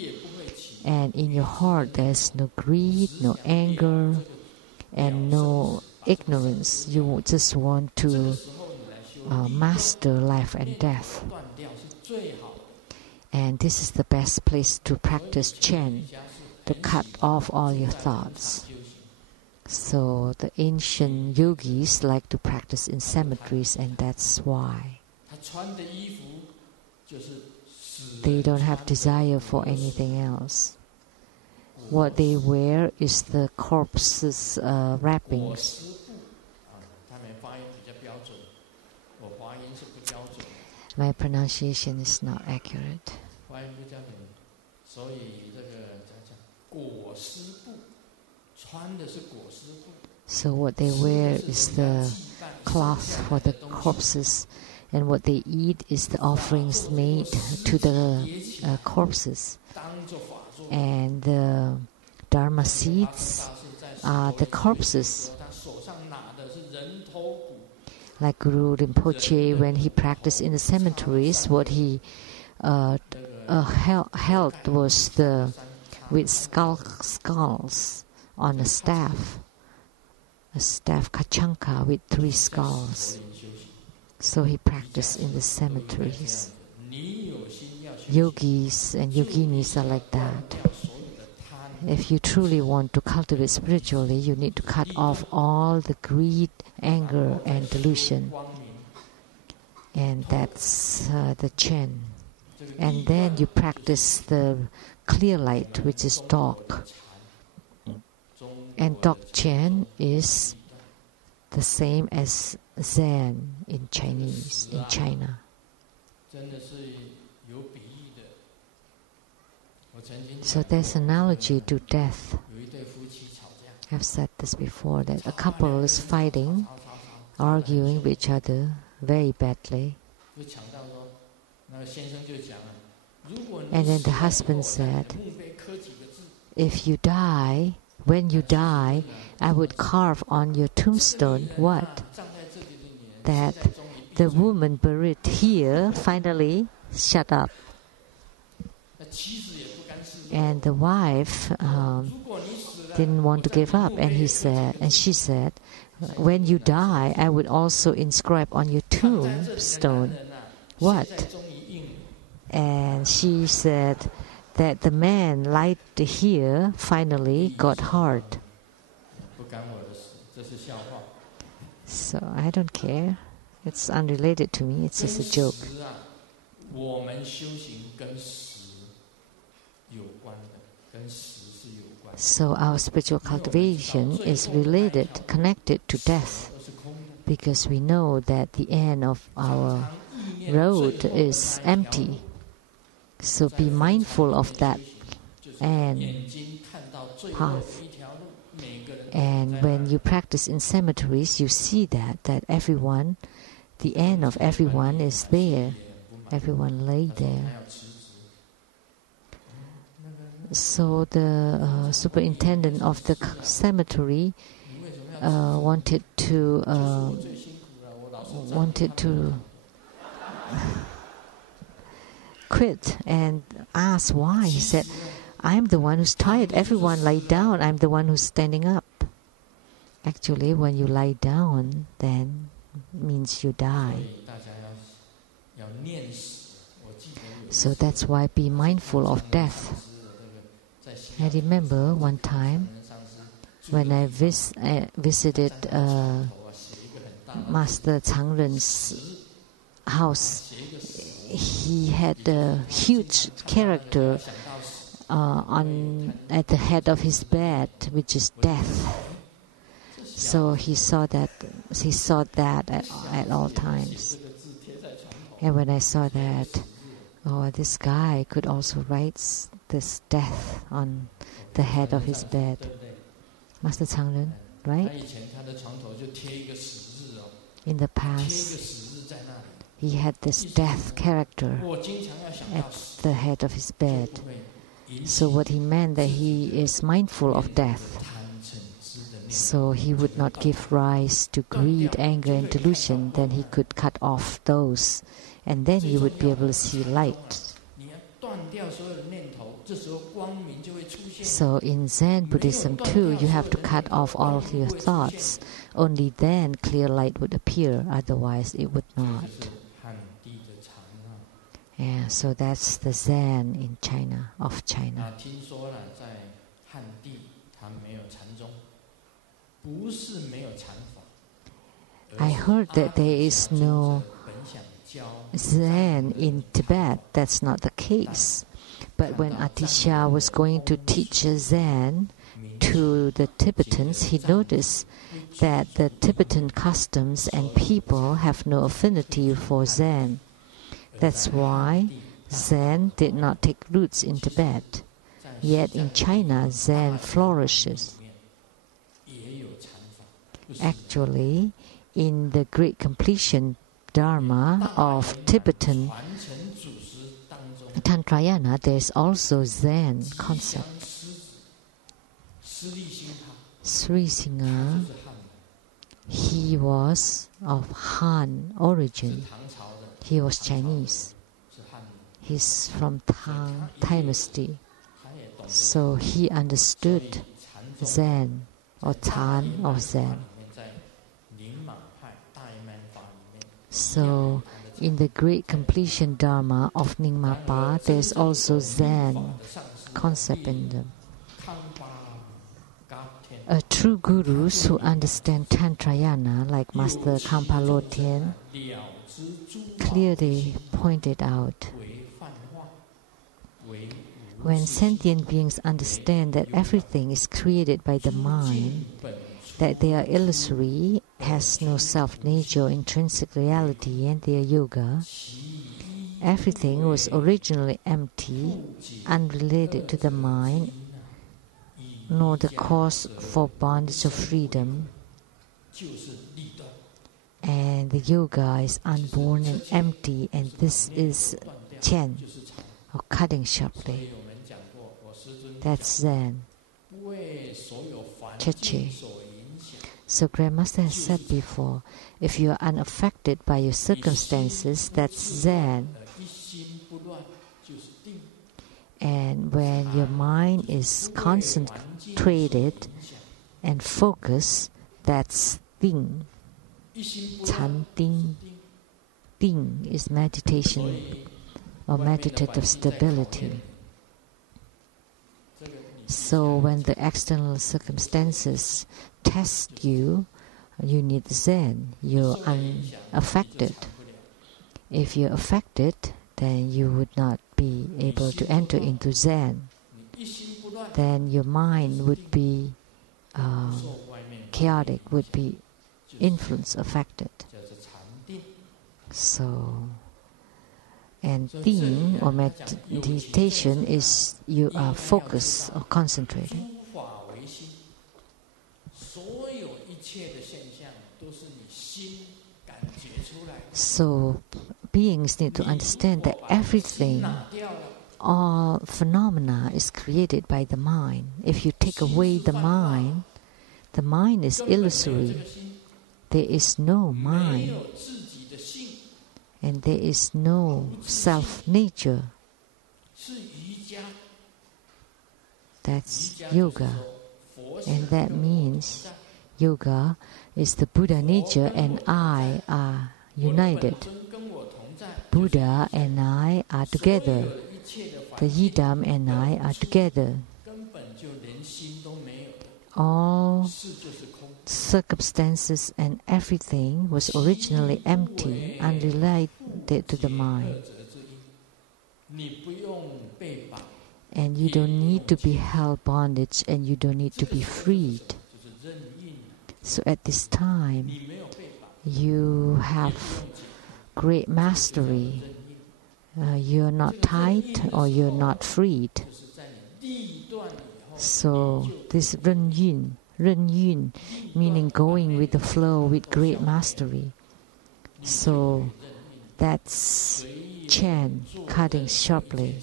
And in your heart, there's no greed, no anger, and no ignorance. You just want to master life and death. And this is the best place to practice Chen, to cut off all your thoughts. So the ancient yogis like to practice in cemeteries, and that's why. They don't have desire for anything else. What they wear is the corpse's wrappings. My pronunciation is not accurate. So what they wear is the cloth for the corpses, and what they eat is the offerings made to the corpses. And the Dharma seeds are the corpses. Like Guru Rinpoche, when he practiced in the cemeteries, what he held was with skulls on a staff kachanka with 3 skulls. So he practiced in the cemeteries. Yogis and yoginis are like that. If you truly want to cultivate spiritually, you need to cut off all the greed, anger, and delusion. And that's the Chen. And then you practice the clear light, which is Dog. And Dog Chen is the same as Zen in Chinese, in China. So there's an analogy to death. I've said this before, that a couple is fighting, arguing with each other very badly. And then the husband said, if you die, when you die, I would carve on your tombstone what? That the woman buried here finally shut up. And the wife didn't want to give up, and she said, when you die, I would also inscribe on your tombstone what? And she said that the man lied here finally got hard. So I don't care. It's unrelated to me. It's just a joke. So our spiritual cultivation is related, connected to death, because we know that the end of our road is empty. So be mindful of that end path. And when you practice in cemeteries, you see that everyone, the end of everyone is there. Everyone lay there. So the superintendent of the cemetery wanted to quit and asked why. He said, I'm the one who's tired. Everyone lie down. I'm the one who's standing up. Actually, when you lie down, then means you die. So that's why be mindful of death. I remember one time when I visited Master Changren's house. He had a huge character at the head of his bed, which is death. So he saw that at all times. And when I saw that, this guy could also write this death on the head of his bed. Master Changren, right? In the past, he had this death character at the head of his bed. So what he meant that he is mindful of death. So he would not give rise to greed, anger, and delusion. Then he could cut off those, and then you would be able to see light. So in Zen Buddhism too, you have to cut off all of your thoughts. Only then clear light would appear. Otherwise, it would not. Yeah, so that's the Zen in China, of China. I heard that there is no Zen in Tibet, that's not the case. But when Atisha was going to teach Zen to the Tibetans, he noticed that the Tibetan customs and people have no affinity for Zen. That's why Zen did not take roots in Tibet. Yet in China, Zen flourishes. Actually, in the Great Completion Dharma of Tibetan Tantrayana, there is also Zen concept. Sri Singha, he was of Han origin. He was Chinese. He's from Tang dynasty. So he understood Zen or Tan or Zen. So in the Great Completion Dharma of Nyingma, there is also Zen concept in them. A true gurus who understand Tantrayana, like Master Kampa Lotien, clearly pointed out, when sentient beings understand that everything is created by the mind, that they are illusory, has no self-nature or intrinsic reality, and they are yoga, everything was originally empty, unrelated to the mind, nor the cause for bondage or freedom, and the yoga is unborn and empty, and this is Chen, or cutting sharply. That's Zen. Cheche. So Grandmaster has said before, if you are unaffected by your circumstances, that's Zen. And when your mind is concentrated and focused, that's Ding. Chan Ding. Ding is meditation or meditative stability. So when the external circumstances test you, you need Zen. You're unaffected. If you're affected, then you would not be able to enter into Zen. Then your mind would be chaotic, would be influence affected. So, and Ding or meditation is you are focused or concentrated. So beings need to understand that everything, all phenomena is created by the mind. If you take away the mind is illusory. There is no mind. And there is no self-nature. That's yoga. And that means yoga is the Buddha nature and I are united. Buddha and I are together. The Yidam and I are together. All circumstances and everything was originally empty, unrelated to the mind. And you don't need to be held bondage, and you don't need to be freed. So at this time, you have great mastery. You're not tied or you're not freed. So this Ren Yun, meaning going with the flow with great mastery. So that's Chen, cutting sharply.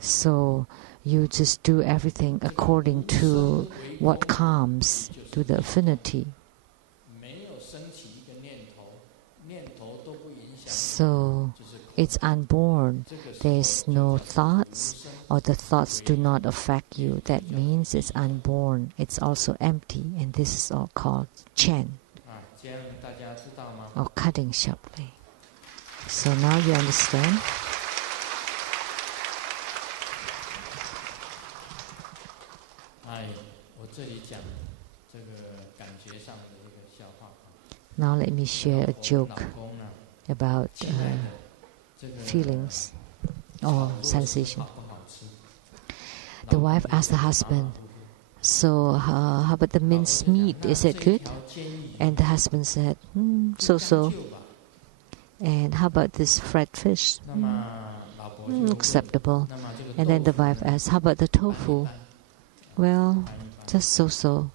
So you just do everything according to what comes, to the affinity. So it's unborn. There's no thoughts, or the thoughts do not affect you. That means it's unborn. It's also empty, and this is all called Chen, or cutting sharply. So now you understand? Now let me share a joke. about feelings or sensation. The wife asked the husband, "So how about the minced meat? Is it good?" And the husband said, "So-so." "And how about this fried fish?" "Acceptable." And then the wife asked, "How about the tofu?" "Well, just so-so."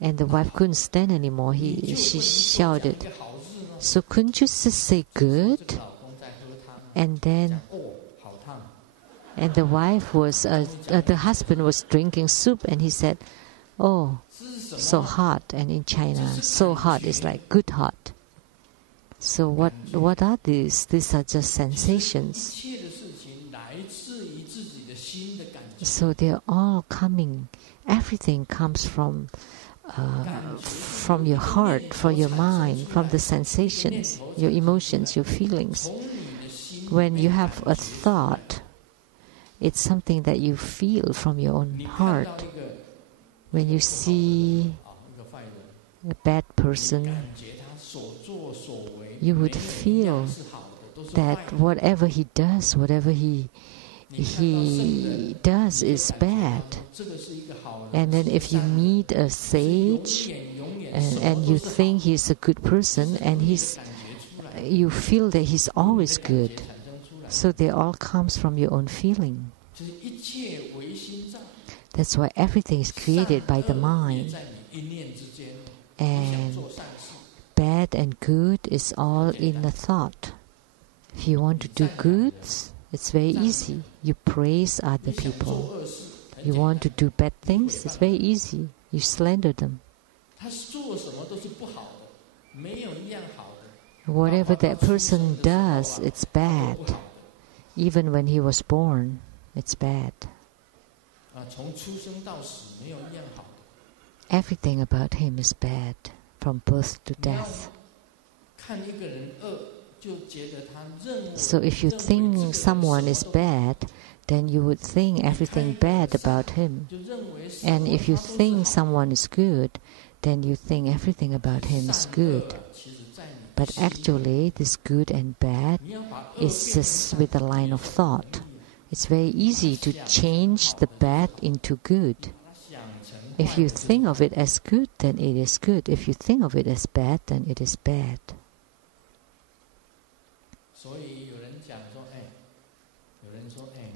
And the wife couldn't stand anymore. She shouted, "So couldn't you just say good?" And then, and the husband was drinking soup, and he said, "Oh, so hot." And in China, so hot is like good hot. So what are these? These are just sensations. So they're all coming. Everything comes from your heart, from your mind, from the sensations, your emotions, your feelings. When you have a thought, it's something that you feel from your own heart. When you see a bad person, you would feel that whatever he does is bad. And then if you meet a sage and you think he's a good person, and you feel that he's always good. So they all comes from your own feeling. That's why everything is created by the mind. And bad and good is all in the thought. If you want to do good, it's very easy. You praise other people. You want to do bad things, it's very easy. You slander them. Whatever that person does, it's bad. Even when he was born, it's bad. Everything about him is bad, from birth to death. So if you think someone is bad, then you would think everything bad about him. And if you think someone is good, then you think everything about him is good. But actually, this good and bad is just with a line of thought. It's very easy to change the bad into good. If you think of it as good, then it is good. If you think of it as bad, then it is bad.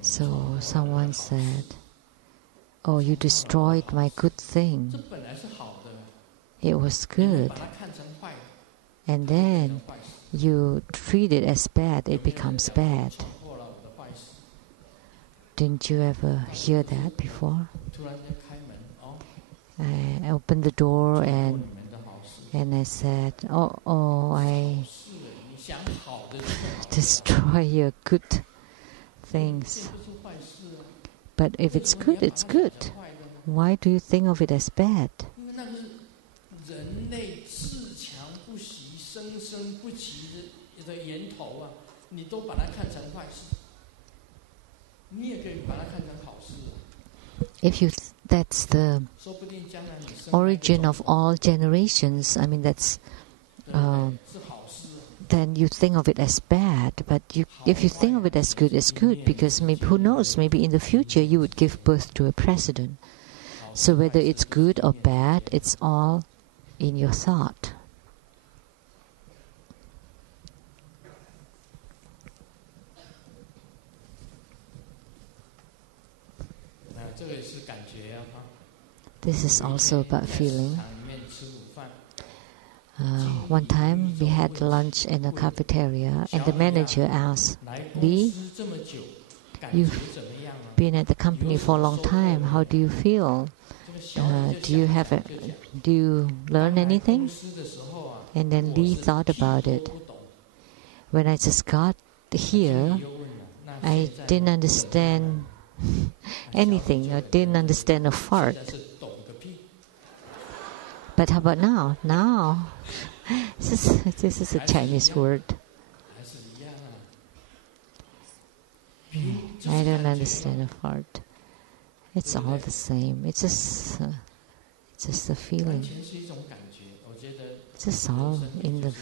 So someone said, "Oh, you destroyed my good thing. It was good. And then you treat it as bad, it becomes bad." Didn't you ever hear that before? I opened the door and I said, "Oh, I destroy your good things." But if it's good, it's good. Why do you think of it as bad? If you that's the origin of all generations, I mean that's then you think of it as bad. But if you think of it as good, it's good, because maybe, who knows, maybe in the future you would give birth to a president. So whether it's good or bad, it's all in your thought. This is also about feeling. One time we had lunch in a cafeteria, and the manager asked, "Li, you've been at the company for a long time. How do you feel? Do you learn anything?" And then Li thought about it. When I just got here, I didn't understand anything. I didn't understand a fart. But how about now? Now, this is a Chinese word. I don't understand a fart. It's all the same. It's just a feeling. It's just all in the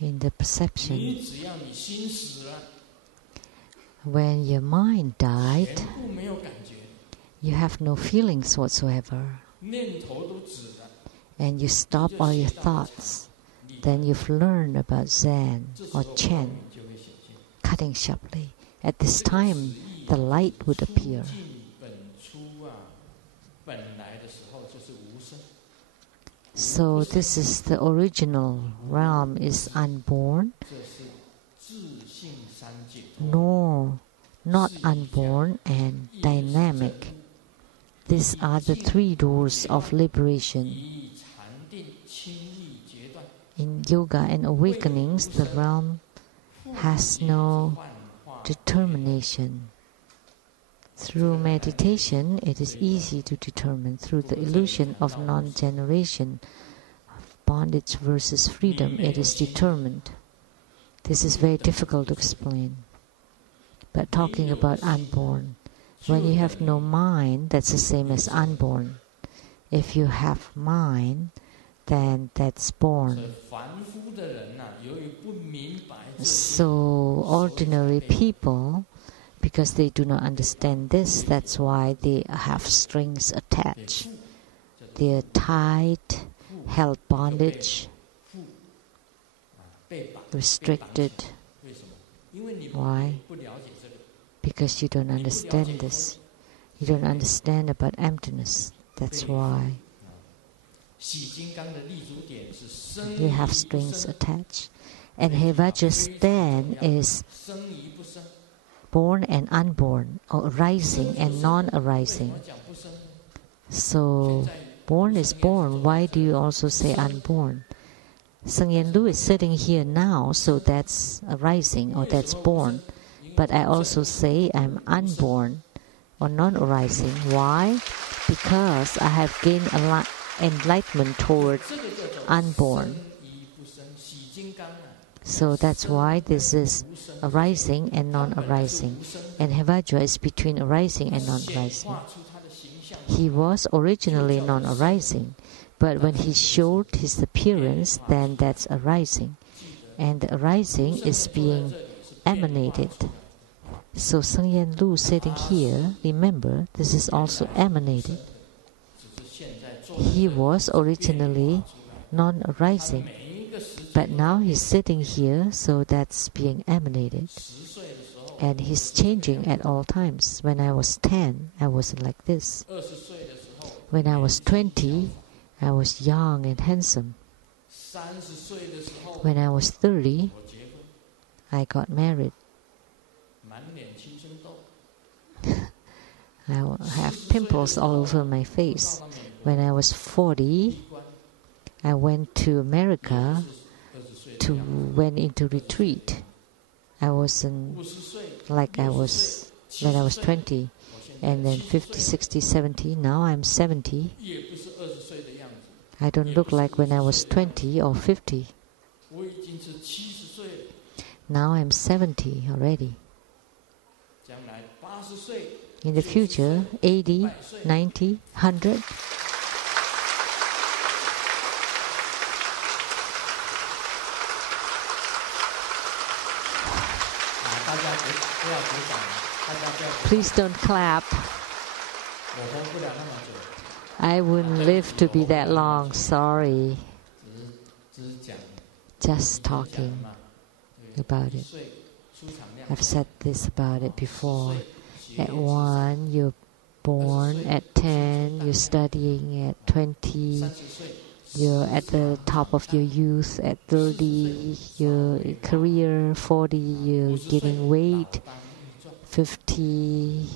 in the perception. When your mind died, you have no feelings whatsoever, and you stop all your thoughts. Then you've learned about Zen or Chen, cutting sharply. At this time, the light would appear. So this is the original realm, is unborn, nor not unborn, and dynamic. These are the three doors of liberation. In yoga and awakenings, the realm has no determination. Through meditation, it is easy to determine. Through the illusion of non-generation, bondage versus freedom, it is determined. This is very difficult to explain. But talking about unborn, when you have no mind, that's the same as unborn. If you have mind, then that's born. So ordinary people, because they do not understand this, that's why they have strings attached. They are tied, held bondage, restricted. Why? Because you don't understand this. You don't understand about emptiness. That's why. You have strings attached. And Hevajra stand is born and unborn, or arising and non-arising. So, born is born. Why do you also say unborn? Sheng-yen is sitting here now, so that's arising or that's born. But I also say I'm unborn or non-arising. Why? Because I have gained enlightenment toward unborn. So that's why this is arising and non-arising. And Hevajra is between arising and non-arising. He was originally non-arising, but when he showed his appearance, then that's arising. And the arising is being emanated. So Sheng-yen Lu sitting here, remember, this is also emanated. He was originally non-arising, but now he's sitting here, so that's being emanated. And he's changing at all times. When I was 10, I wasn't like this. When I was 20, I was young and handsome. When I was 30, I got married. I have pimples all over my face. When I was 40, I went to America went into retreat. I wasn't like I was when I was 20, and then 50, 60, 70. Now I'm 70. I don't look like when I was 20 or 50. Now I'm 70 already. In the future, 80, 90, 100. Please don't clap. I wouldn't live to be that long, sorry. Just talking about it. I've said this about it before. At 1, you're born. At 10, you're studying. At 20, you're at the top of your youth. At 30, your career. 40, you're gaining weight. 50,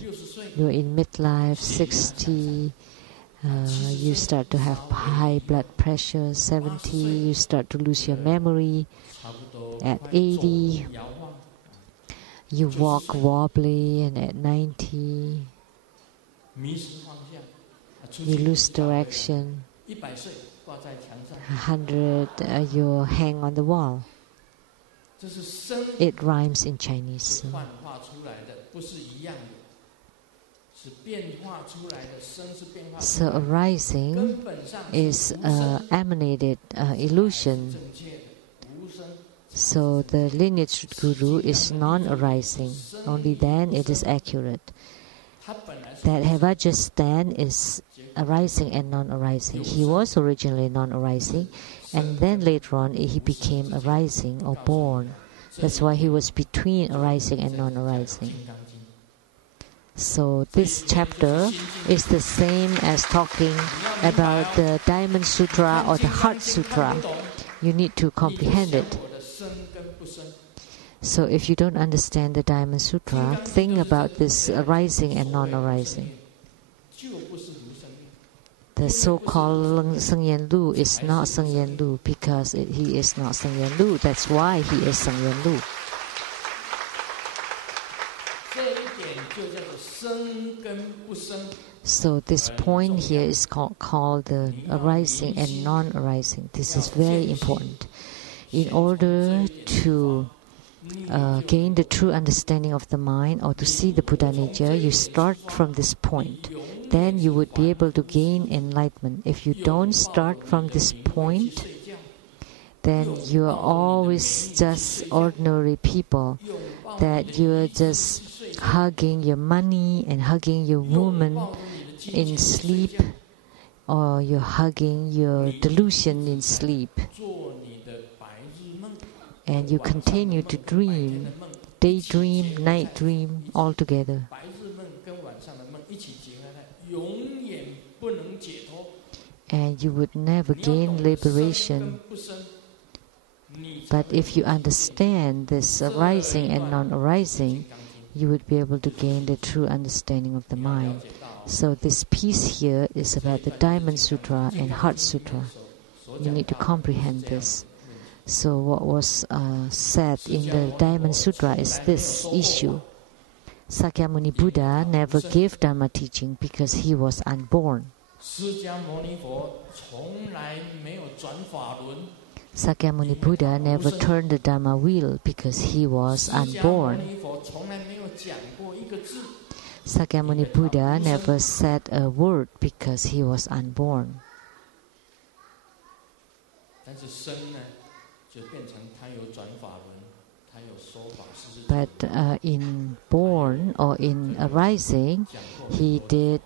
you're in midlife. 60, you start to have high blood pressure. 70, you start to lose your memory. At 80, you walk wobbly, and at 90, you lose direction. 100, you hang on the wall. It rhymes in Chinese. So arising is emanated illusion. So the lineage guru is non-arising. Only then it is accurate. That Hevajra stand is arising and non-arising. He was originally non-arising, and then later on he became arising or born. That's why he was between arising and non-arising. So this chapter is the same as talking about the Diamond Sutra or the Heart Sutra. You need to comprehend it. So if you don't understand the Diamond Sutra, think about this arising and non-arising. The so-called Sheng-yen Lu is not Sheng-yen Lu because he is not Sheng-yen Lu. That's why he is Sheng-yen Lu. So this point here is called the arising and non-arising. This is very important. In order to gain the true understanding of the mind or to see the Buddha nature, you start from this point. Then you would be able to gain enlightenment. If you don't start from this point, then you are always just ordinary people, that you are just hugging your money and hugging your woman in sleep, or you're hugging your delusion in sleep. And you continue to dream, daydream, night dream, all together. And you would never gain liberation. But if you understand this arising and non-arising, you would be able to gain the true understanding of the mind. So this piece here is about the Diamond Sutra and Heart Sutra. You need to comprehend this. So what was said in the Diamond Sutra is this issue. Sakyamuni Buddha never gave Dharma teaching because he was unborn. Sakyamuni Buddha never turned the Dharma wheel because he was unborn. Sakyamuni Buddha never said a word because he was unborn. But in born or in arising, he did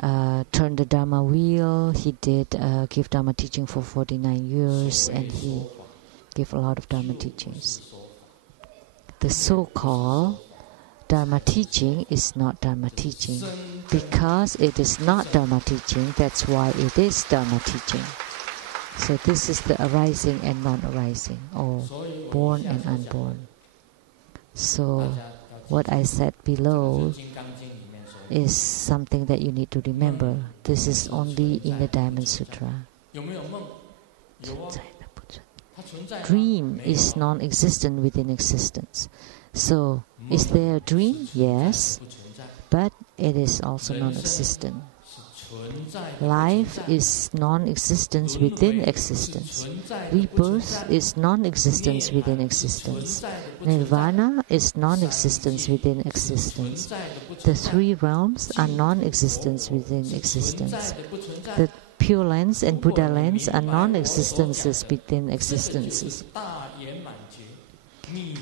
turn the Dharma wheel, he did give Dharma teaching for 49 years, and he gave a lot of Dharma teachings. The so-called Dharma teaching is not Dharma teaching. Because it is not Dharma teaching, that's why it is Dharma teaching. So this is the arising and non-arising, or born and unborn. So what I said below is something that you need to remember. This is only in the Diamond Sutra. Dream is non-existent within existence. So is there a dream? Yes, but it is also non-existent. Life is non-existence within existence. Rebirth is non-existence within existence. Nirvana is non-existence within existence. The three realms are non-existence within existence. The Pure Lands and Buddha Lands are non-existences within existences.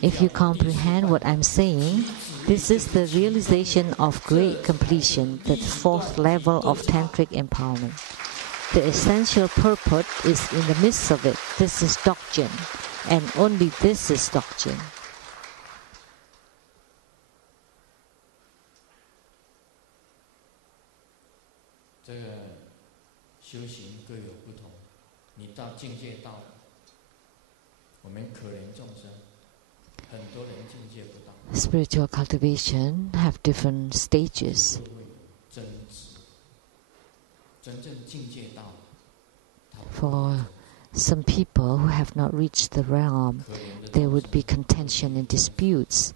If you comprehend what I'm saying, this is the realization of great completion, the fourth level of tantric empowerment. The essential purport is in the midst of it. This is doctrine, and only this is doctrine. Spiritual cultivation have different stages. For some people who have not reached the realm, there would be contention and disputes.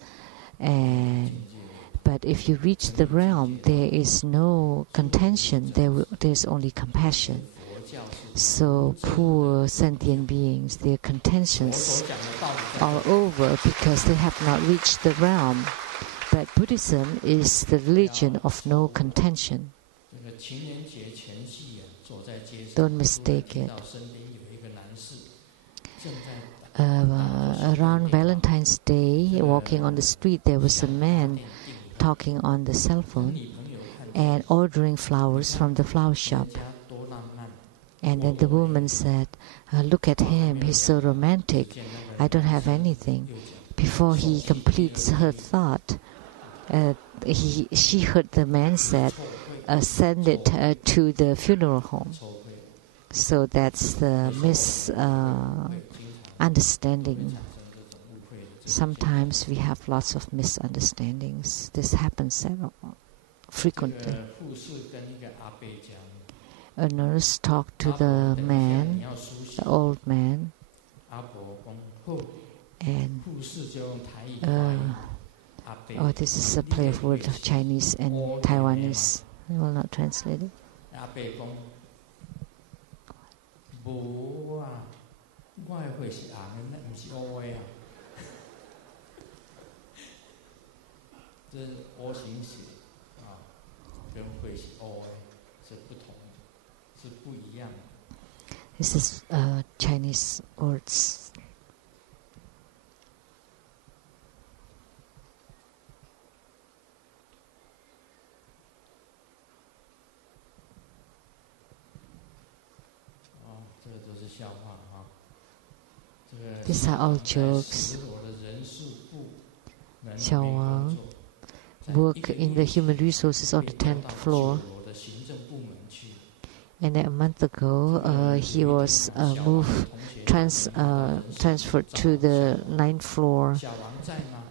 But if you reach the realm, there is no contention, there's only compassion. So poor sentient beings, their contentions are over because they have not reached the realm. But Buddhism is the religion of no contention. Don't mistake it. around Valentine's Day, walking on the street, there was a man talking on the cell phone and ordering flowers from the flower shop. And then the woman said, "Look at him, he's so romantic. I don't have anything." Before he completes her thought, she heard the man said, "Send it to the funeral home." So that's the misunderstanding. Sometimes we have lots of misunderstandings. This happens frequently. A nurse talked to the man, the old man, and this is a play of words of Chinese and Taiwanese. I will not translate it. This is Chinese words. These are all jokes. Xiao Wang worked in the human resources on the 10th floor. And a month ago, he was transferred to the 9th floor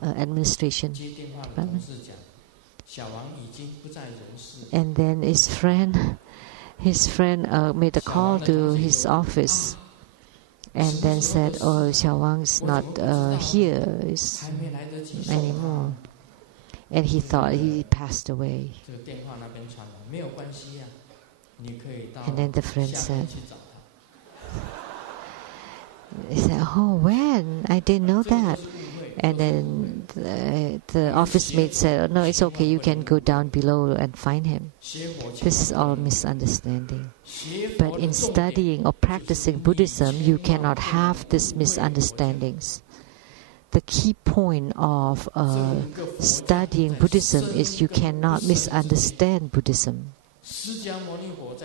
administration department. And then his friend made a call to his office and then said, "Oh, Xiao Wang is not here anymore." And he thought he passed away. And then the friend said, "Oh, when? I didn't know that." And then the office mate said, "Oh, no, it's okay. You can go down below and find him." This is all misunderstanding. But in studying or practicing Buddhism, you cannot have these misunderstandings. The key point of studying Buddhism is you cannot misunderstand Buddhism.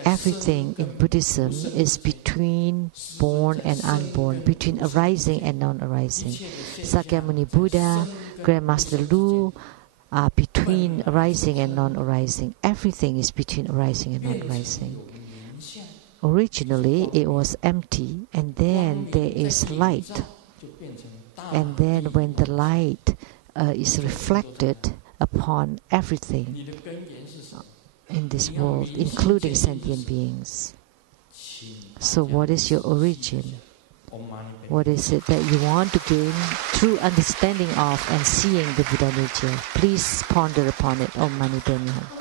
Everything in Buddhism is between born and unborn, between arising and non-arising. Sakyamuni Buddha, Grandmaster Lu are between arising and non-arising. Everything is between arising and non-arising. Originally, it was empty, and then there is light. And then when the light is reflected upon everything in this world, including sentient beings. So what is your origin? What is it that you want to gain through understanding of and seeing the Buddha nature? Please ponder upon it. Om Mani Padme Hum.